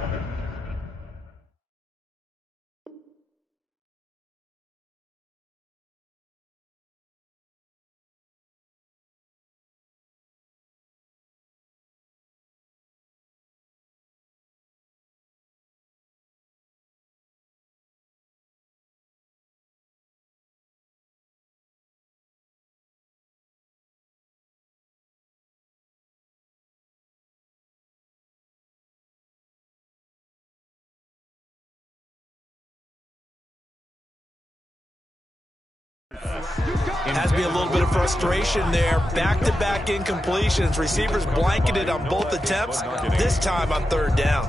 Has to be a little bit of frustration there. Back-to-back incompletions. Receivers blanketed on both attempts, this time on third down.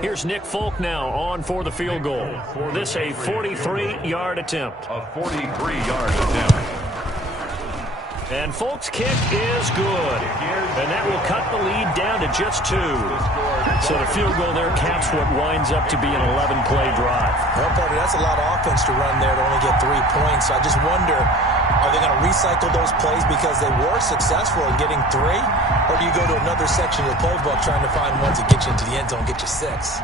Here's Nick Folk now on for the field goal. For this, a 43-yard attempt. A 43-yard attempt. And Folk's kick is good. And that will cut the lead down to just 2. So the field goal there caps what winds up to be an 11-play drive. Well, partner, that's a lot of offense to run there to only get 3 points. I just wonder, are they going to recycle those plays because they were successful in getting 3? Or do you go to another section of the playbook trying to find ones that get you into the end zone, get you 6?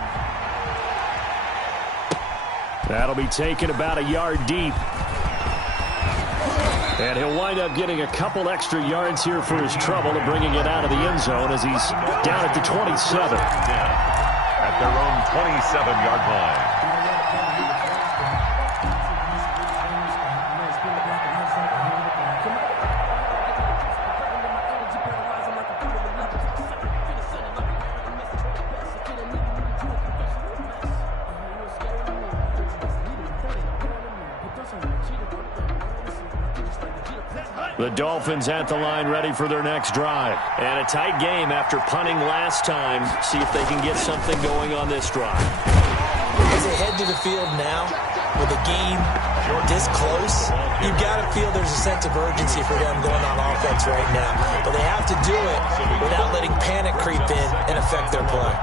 That'll be taken about a yard deep. And he'll wind up getting a couple extra yards here for his trouble of bringing it out of the end zone as he's down at the 27. At their own 27-yard line. The Dolphins at the line ready for their next drive. And a tight game after punting last time. See if they can get something going on this drive. As they head to the field now, with the game this close, you've got to feel there's a sense of urgency for them going on offense right now. But they have to do it without letting panic creep in and affect their play.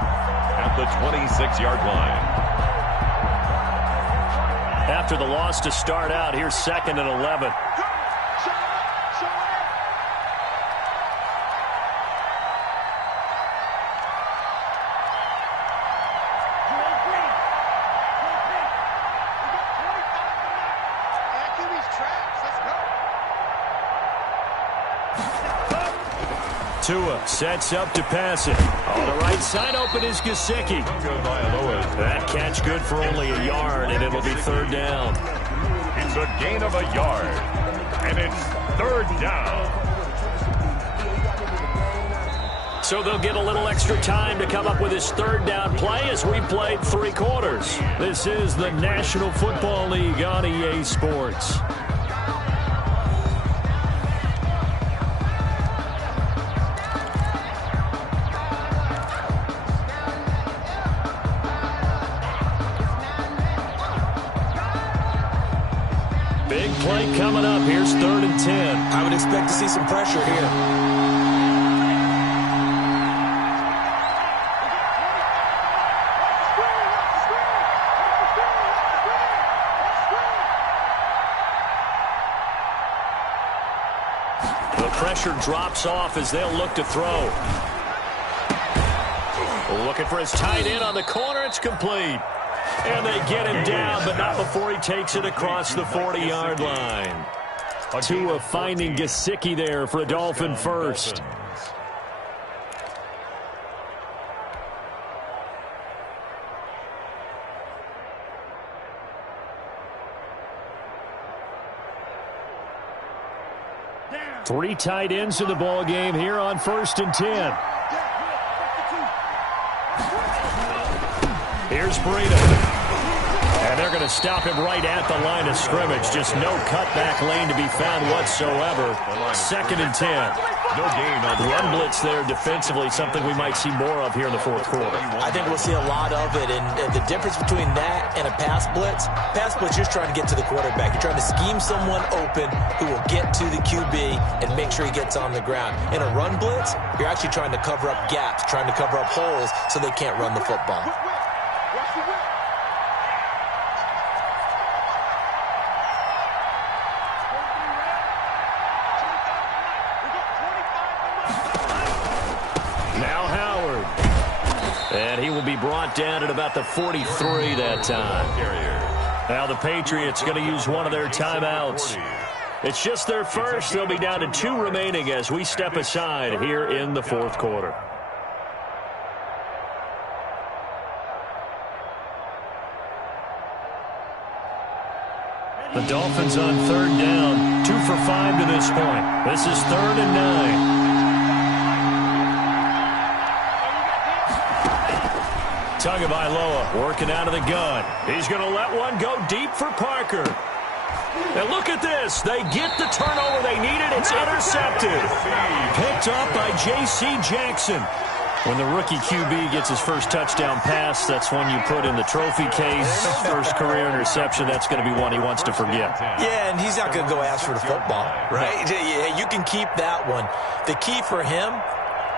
At the 26-yard line. After the loss to start out, here's 2nd and 11. Tua sets up to pass it. On the right side open is Gesicki. That catch good for only a yard, and it'll be 3rd down. It's a gain of a yard, and it's 3rd down. So they'll get a little extra time to come up with his 3rd down play as we've played 3 quarters. This is the National Football League on EA Sports. Big play coming up. Here's 3rd and 10. I would expect to see some pressure here. The pressure drops off as they'll look to throw. Looking for his tight end on the corner. It's complete. And they get him down, but not before he takes it across the 40-yard line. Tua finding Gesicki there for a Dolphin first. Three tight ends in the ball game here on 1st and 10. Here's Breida. And they're going to stop him right at the line of scrimmage. Just no cutback lane to be found whatsoever. 2nd and 10. No gain on the run blitz there defensively, something we might see more of here in the 4th quarter. I think we'll see a lot of it, and the difference between that and a pass blitz, you're trying to get to the quarterback. You're trying to scheme someone open who will get to the QB and make sure he gets on the ground. In a run blitz, you're actually trying to cover up gaps, trying to cover up holes so they can't run the football. And he will be brought down at about the 43 that time. Now the Patriots going to use one of their timeouts. It's just their first. They'll be down to 2 remaining as we step aside here in the 4th quarter. The Dolphins on 3rd down. 2 for 5 to this point. This is 3rd and 9. Tagovailoa working out of the gun. He's going to let one go deep for Parker. And look at this. They get the turnover they needed. It's intercepted. Picked up by J.C. Jackson. When the rookie QB gets his first touchdown pass, that's one you put in the trophy case. First career interception, that's going to be one he wants to forget. Yeah, and he's not going to go ask for the football, right? Yeah, you can keep that one. The key for him,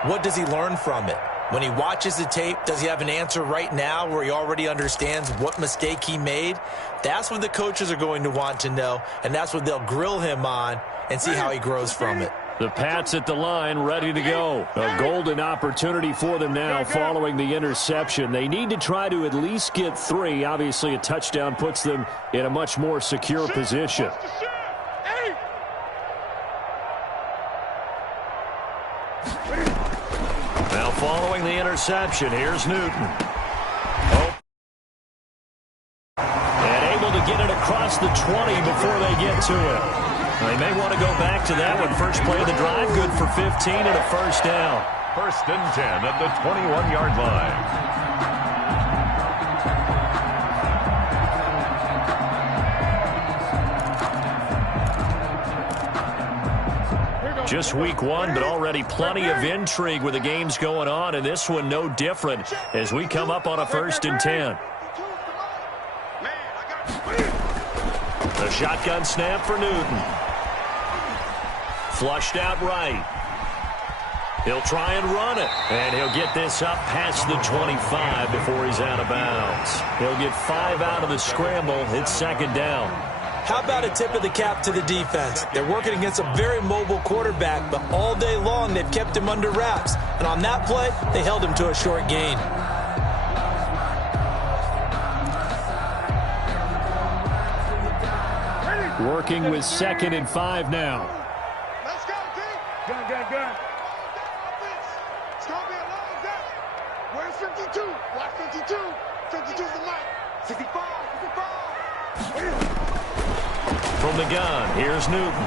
what does he learn from it? When he watches the tape, does he have an answer right now where he already understands what mistake he made? That's what the coaches are going to want to know, and that's what they'll grill him on and see how he grows from it. The Pats at the line, ready to go. A golden opportunity for them now following the interception. They need to try to at least get 3. Obviously, a touchdown puts them in a much more secure position. Now following the interception, here's Newton. And able to get it across the 20 before they get to it. They may want to go back to that one. First play of the drive, good for 15 and a first down. First and 10 at the 21-yard line. Just week 1, but already plenty of intrigue with the games going on, and this one no different as we come up on a first and 10. The shotgun snap for Newton. Flushed out right. He'll try and run it. And he'll get this up past the 25 before he's out of bounds. He'll get 5 out of the scramble. It's second down. How about a tip of the cap to the defense? They're working against a very mobile quarterback, but all day long they've kept him under wraps. And on that play, they held him to a short gain. Working with 2nd and 5 now. Let's go, D. Gun. It's going to be a long day. Where's 52? Watch 52. 52's the mic. 65. From the gun, here's Newton.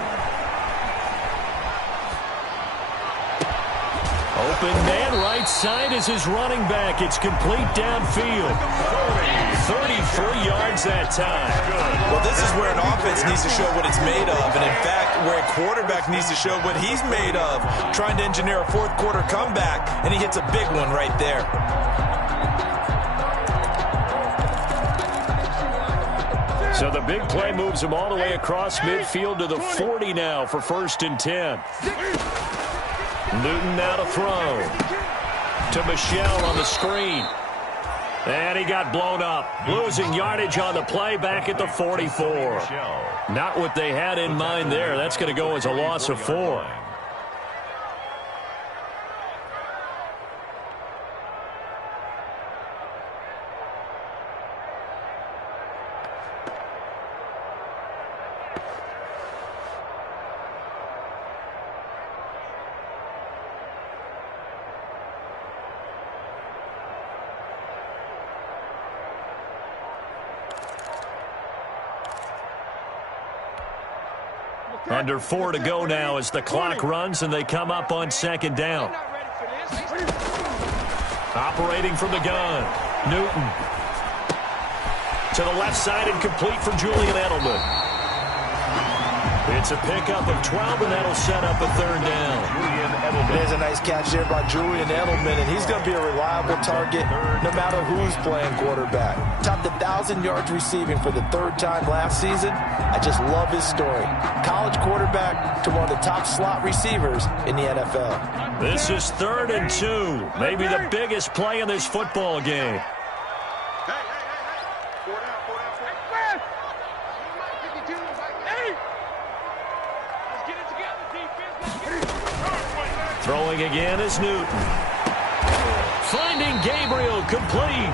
Open man, right side is his running back. It's complete downfield. 33 yards that time. Well, this is where an offense needs to show what it's made of. And, in fact, where a quarterback needs to show what he's made of. Trying to engineer a fourth-quarter comeback, and he hits a big one right there. So the big play moves him all the way across midfield to the 40 now for first and 10. Newton now to throw. To Michelle on the screen. And he got blown up. Losing yardage on the play back at the 44. Not what they had in mind there. That's going to go as a loss of 4. Under 4 to go now as the clock runs and they come up on second down. Operating from the gun. Newton. To the left side and complete for Julian Edelman. It's a pickup of 12 and that'll set up a third down. There's a nice catch there by Julian Edelman, and he's going to be a reliable target no matter who's playing quarterback. Topped 1,000 yards receiving for the 3rd time last season. I just love his story. College quarterback to one of the top slot receivers in the NFL. This is 3rd and 2. Maybe the biggest play in this football game. Throwing again is Newton. Finding Gabriel complete.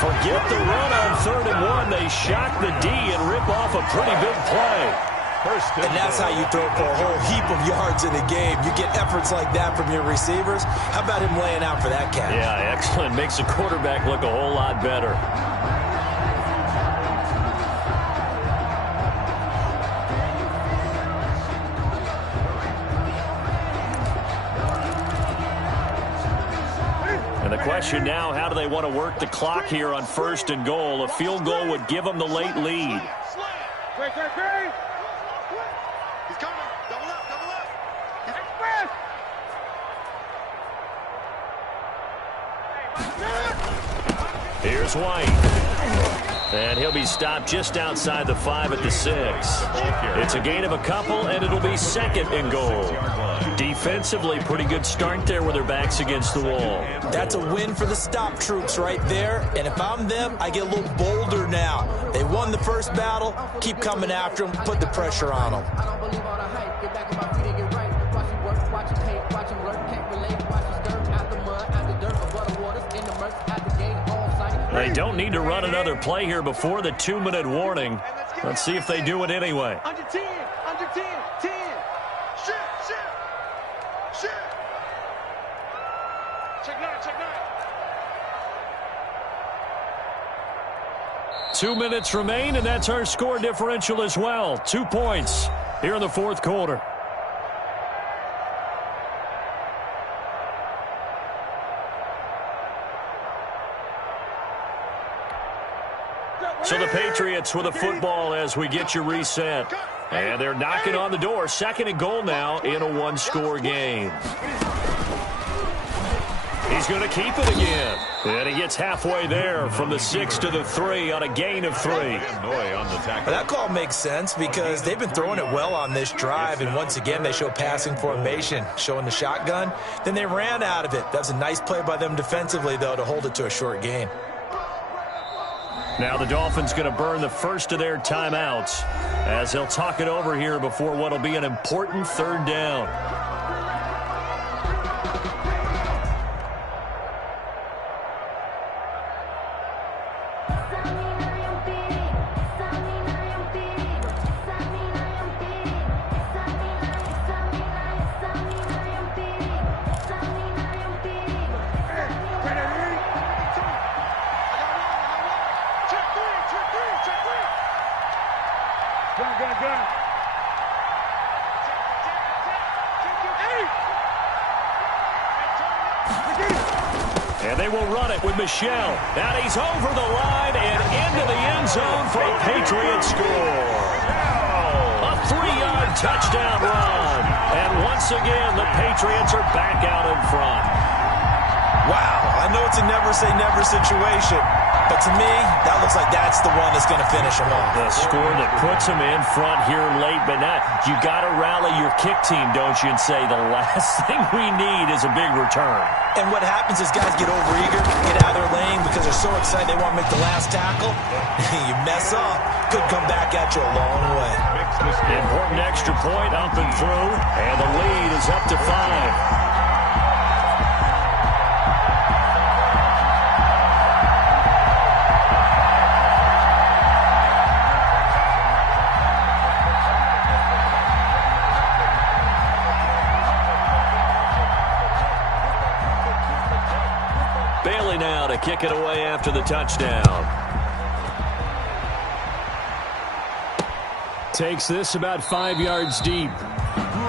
Forget the run on 3rd and 1. They shock the D and rip off a pretty big play. And that's how you throw for a whole heap of yards in a game. You get efforts like that from your receivers. How about him laying out for that catch? Yeah, excellent. Makes the quarterback look a whole lot better. the question now, how do they want to work the clock here on 1st and goal? A field goal would give them the late lead. Great. He's coming. Double up. He's express. Here's White. And he'll be stopped just outside the 5 at the 6. It's a gain of a couple, and it'll be 2nd and goal. Defensively, pretty good start there with their backs against the wall. That's a win for the stop troops right there. And if I'm them, I get a little bolder now. They won the first battle. Keep coming after them. Put the pressure on them. I don't believe all the hype. Get back on my feet and get right. Watch it work, watch it paint, watch him lurk. Can't relate, watch it stir. Out the mud, out the dirt, above the waters, in the murk, out the gate, all sight. They don't need to run another play here before the 2-minute warning. Let's see if they do it anyway. Under 10. 10. Shit. Check 9. 2 minutes remain, and that's our score differential as well. 2 points here in the 4th quarter. So the Patriots with a football as we get you reset. And they're knocking on the door. 2nd and goal now in a 1-score game. He's going to keep it again. And he gets halfway there from the 6 to the 3 on a gain of 3. That call makes sense because they've been throwing it well on this drive, and once again they show passing formation, showing the shotgun. Then they ran out of it. That was a nice play by them defensively, though, to hold it to a short gain. Now the Dolphins going to burn the first of their timeouts as he'll talk it over here before what will be an important 3rd down. And they will run it with Michelle. And he's over the line and into the end zone for a Patriot score. A 3-yard touchdown run. And once again, the Patriots are back out in front. Wow, I know it's a never-say-never situation, but to me, that looks like that's the one that's going to finish them off. The score that puts them in front here late, but not. You got to rally your kick team, don't you, and say the last thing we need is a big return. And what happens is guys get overeager, get out of their lane because they're so excited they want to make the last tackle. You mess up, could come back at you a long way. Important extra point up and through, and the lead is up to 5. Bailey now to kick it away after the touchdown. Takes this about 5 yards deep.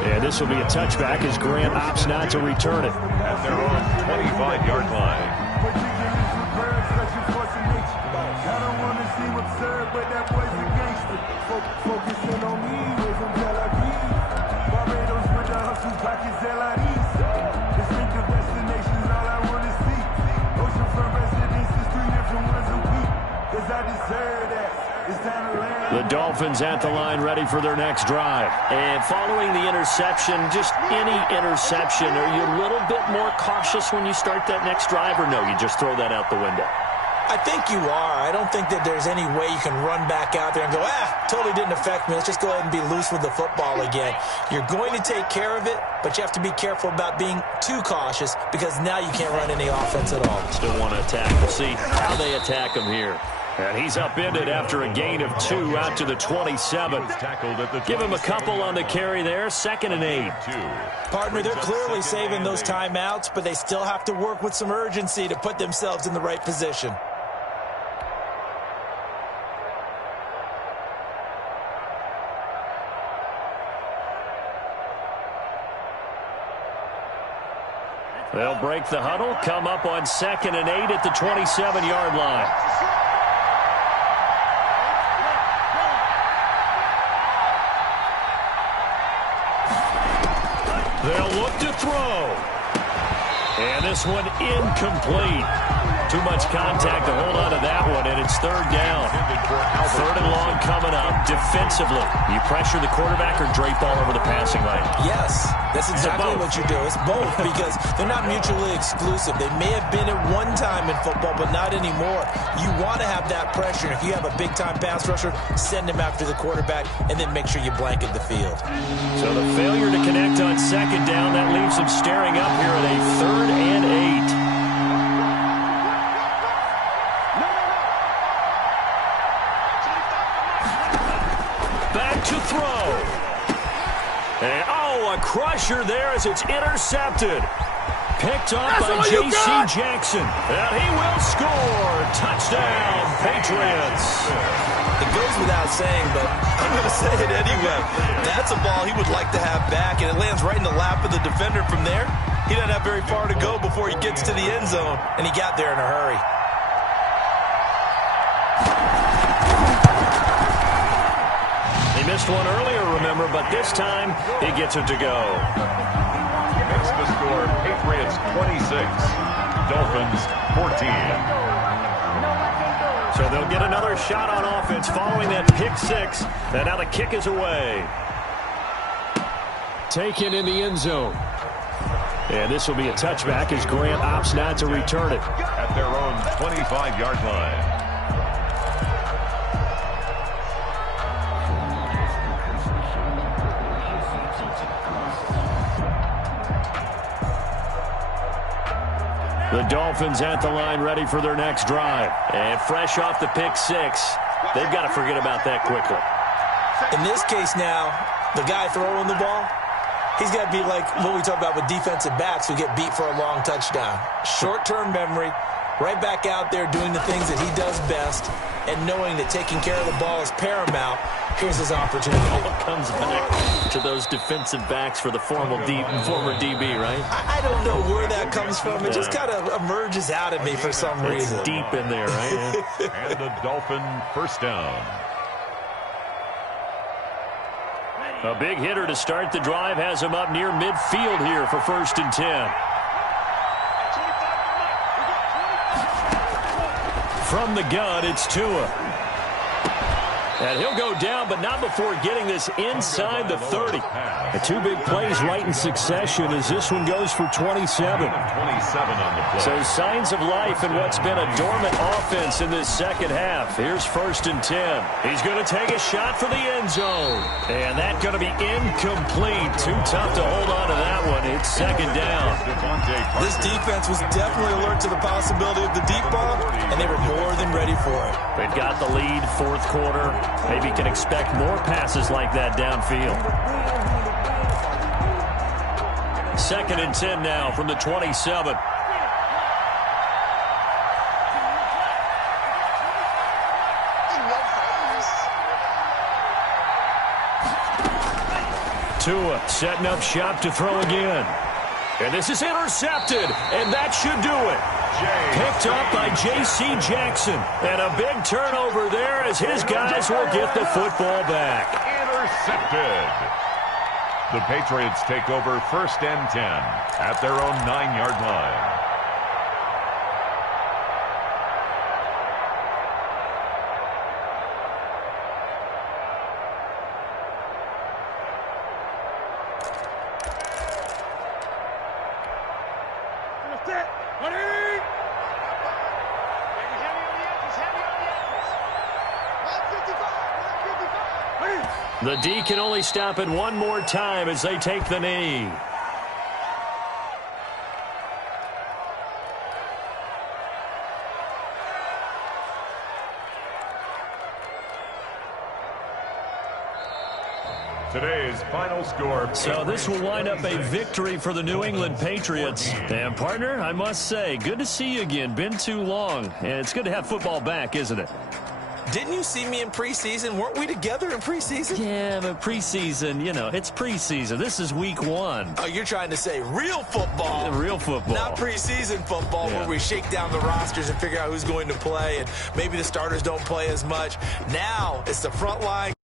And this will be a touchback as Grant opts not to return it. At their own 25-yard line. The Dolphins at the line ready for their next drive. And following the interception, just any interception, are you a little bit more cautious when you start that next drive, or no, you just throw that out the window? I think you are. I don't think that there's any way you can run back out there and go, totally didn't affect me. Let's just go ahead and be loose with the football again. You're going to take care of it, but you have to be careful about being too cautious because now you can't run any offense at all. Still want to attack. We'll see how they attack him here. And he's upended after a gain of 2 out to the 27. Give him a couple on the carry there. 2nd and 8. Partner, they're clearly saving those timeouts, but they still have to work with some urgency to put themselves in the right position. They'll break the huddle, come up on 2nd and 8 at the 27-yard line. They'll look to throw. And this one incomplete. Too much contact to hold on to that one, and it's 3rd down. 3rd and long coming up. Defensively, you pressure the quarterback or drape all over the passing lane? Yes, that's exactly what you do. It's both because they're not mutually exclusive. They may have been at one time in football, but not anymore. You want to have that pressure. If you have a big-time pass rusher, send him after the quarterback, and then make sure you blanket the field. So the failure to connect on 2nd down, that leaves them staring up here at a 3rd and 8. To throw. And, a crusher there as it's intercepted. Picked up by J.C. Jackson. And he will score. Touchdown, Patriots. It goes without saying, but I'm going to say it anyway. That's a ball he would like to have back, and it lands right in the lap of the defender from there. He doesn't have very far to go before he gets to the end zone, and he got there in a hurry. Missed one earlier, remember, but this time he gets it to go. Makes the score Patriots 26, Dolphins 14. So they'll get another shot on offense following that pick 6. And now the kick is away. Taken in the end zone. And this will be a touchback as Grant opts not to return it. At their own 25-yard line. The Dolphins at the line ready for their next drive. And fresh off the pick 6, they've got to forget about that quickly. In this case now, the guy throwing the ball, he's got to be like what we talk about with defensive backs who get beat for a long touchdown. Short-term memory, right back out there doing the things that he does best, and knowing that taking care of the ball is paramount. Here's his opportunity. It comes back to those defensive backs for the former DB, right? I don't know where that comes from. It just kind of emerges out of me for some reason. It's deep in there, right? And the Dolphin first down. A big hitter to start the drive has him up near midfield here for 1st and 10. From the gun, it's Tua. And he'll go down, but not before getting this inside the 30. The 2 big plays right in succession as this one goes for 27. 27 on the play. So signs of life in what's been a dormant offense in this second half. Here's 1st and 10. He's going to take a shot for the end zone. And that's going to be incomplete. Too tough to hold on to that one. It's 2nd down. This defense was definitely alert to the possibility of the deep ball, and they were more than ready for it. They've got the lead, 4th quarter. Maybe can expect more passes like that downfield. 2nd and 10 now from the 27. Tua setting up shop to throw again. And this is intercepted, and that should do it. Picked up by J.C. Jackson. And a big turnover there as his guys will get the football back. Intercepted. The Patriots take over 1st and 10 at their own 9-yard line. The D can only stop it one more time as they take the knee. Today's final score. So this will wind up a victory for the New England Patriots. And partner, I must say, good to see you again. Been too long. And it's good to have football back, isn't it? Didn't you see me in preseason? Weren't we together in preseason? Yeah, but preseason, you know, it's preseason. This is week 1. Oh, you're trying to say real football. Real football. Not preseason football where we shake down the rosters and figure out who's going to play, and maybe the starters don't play as much. Now it's the front line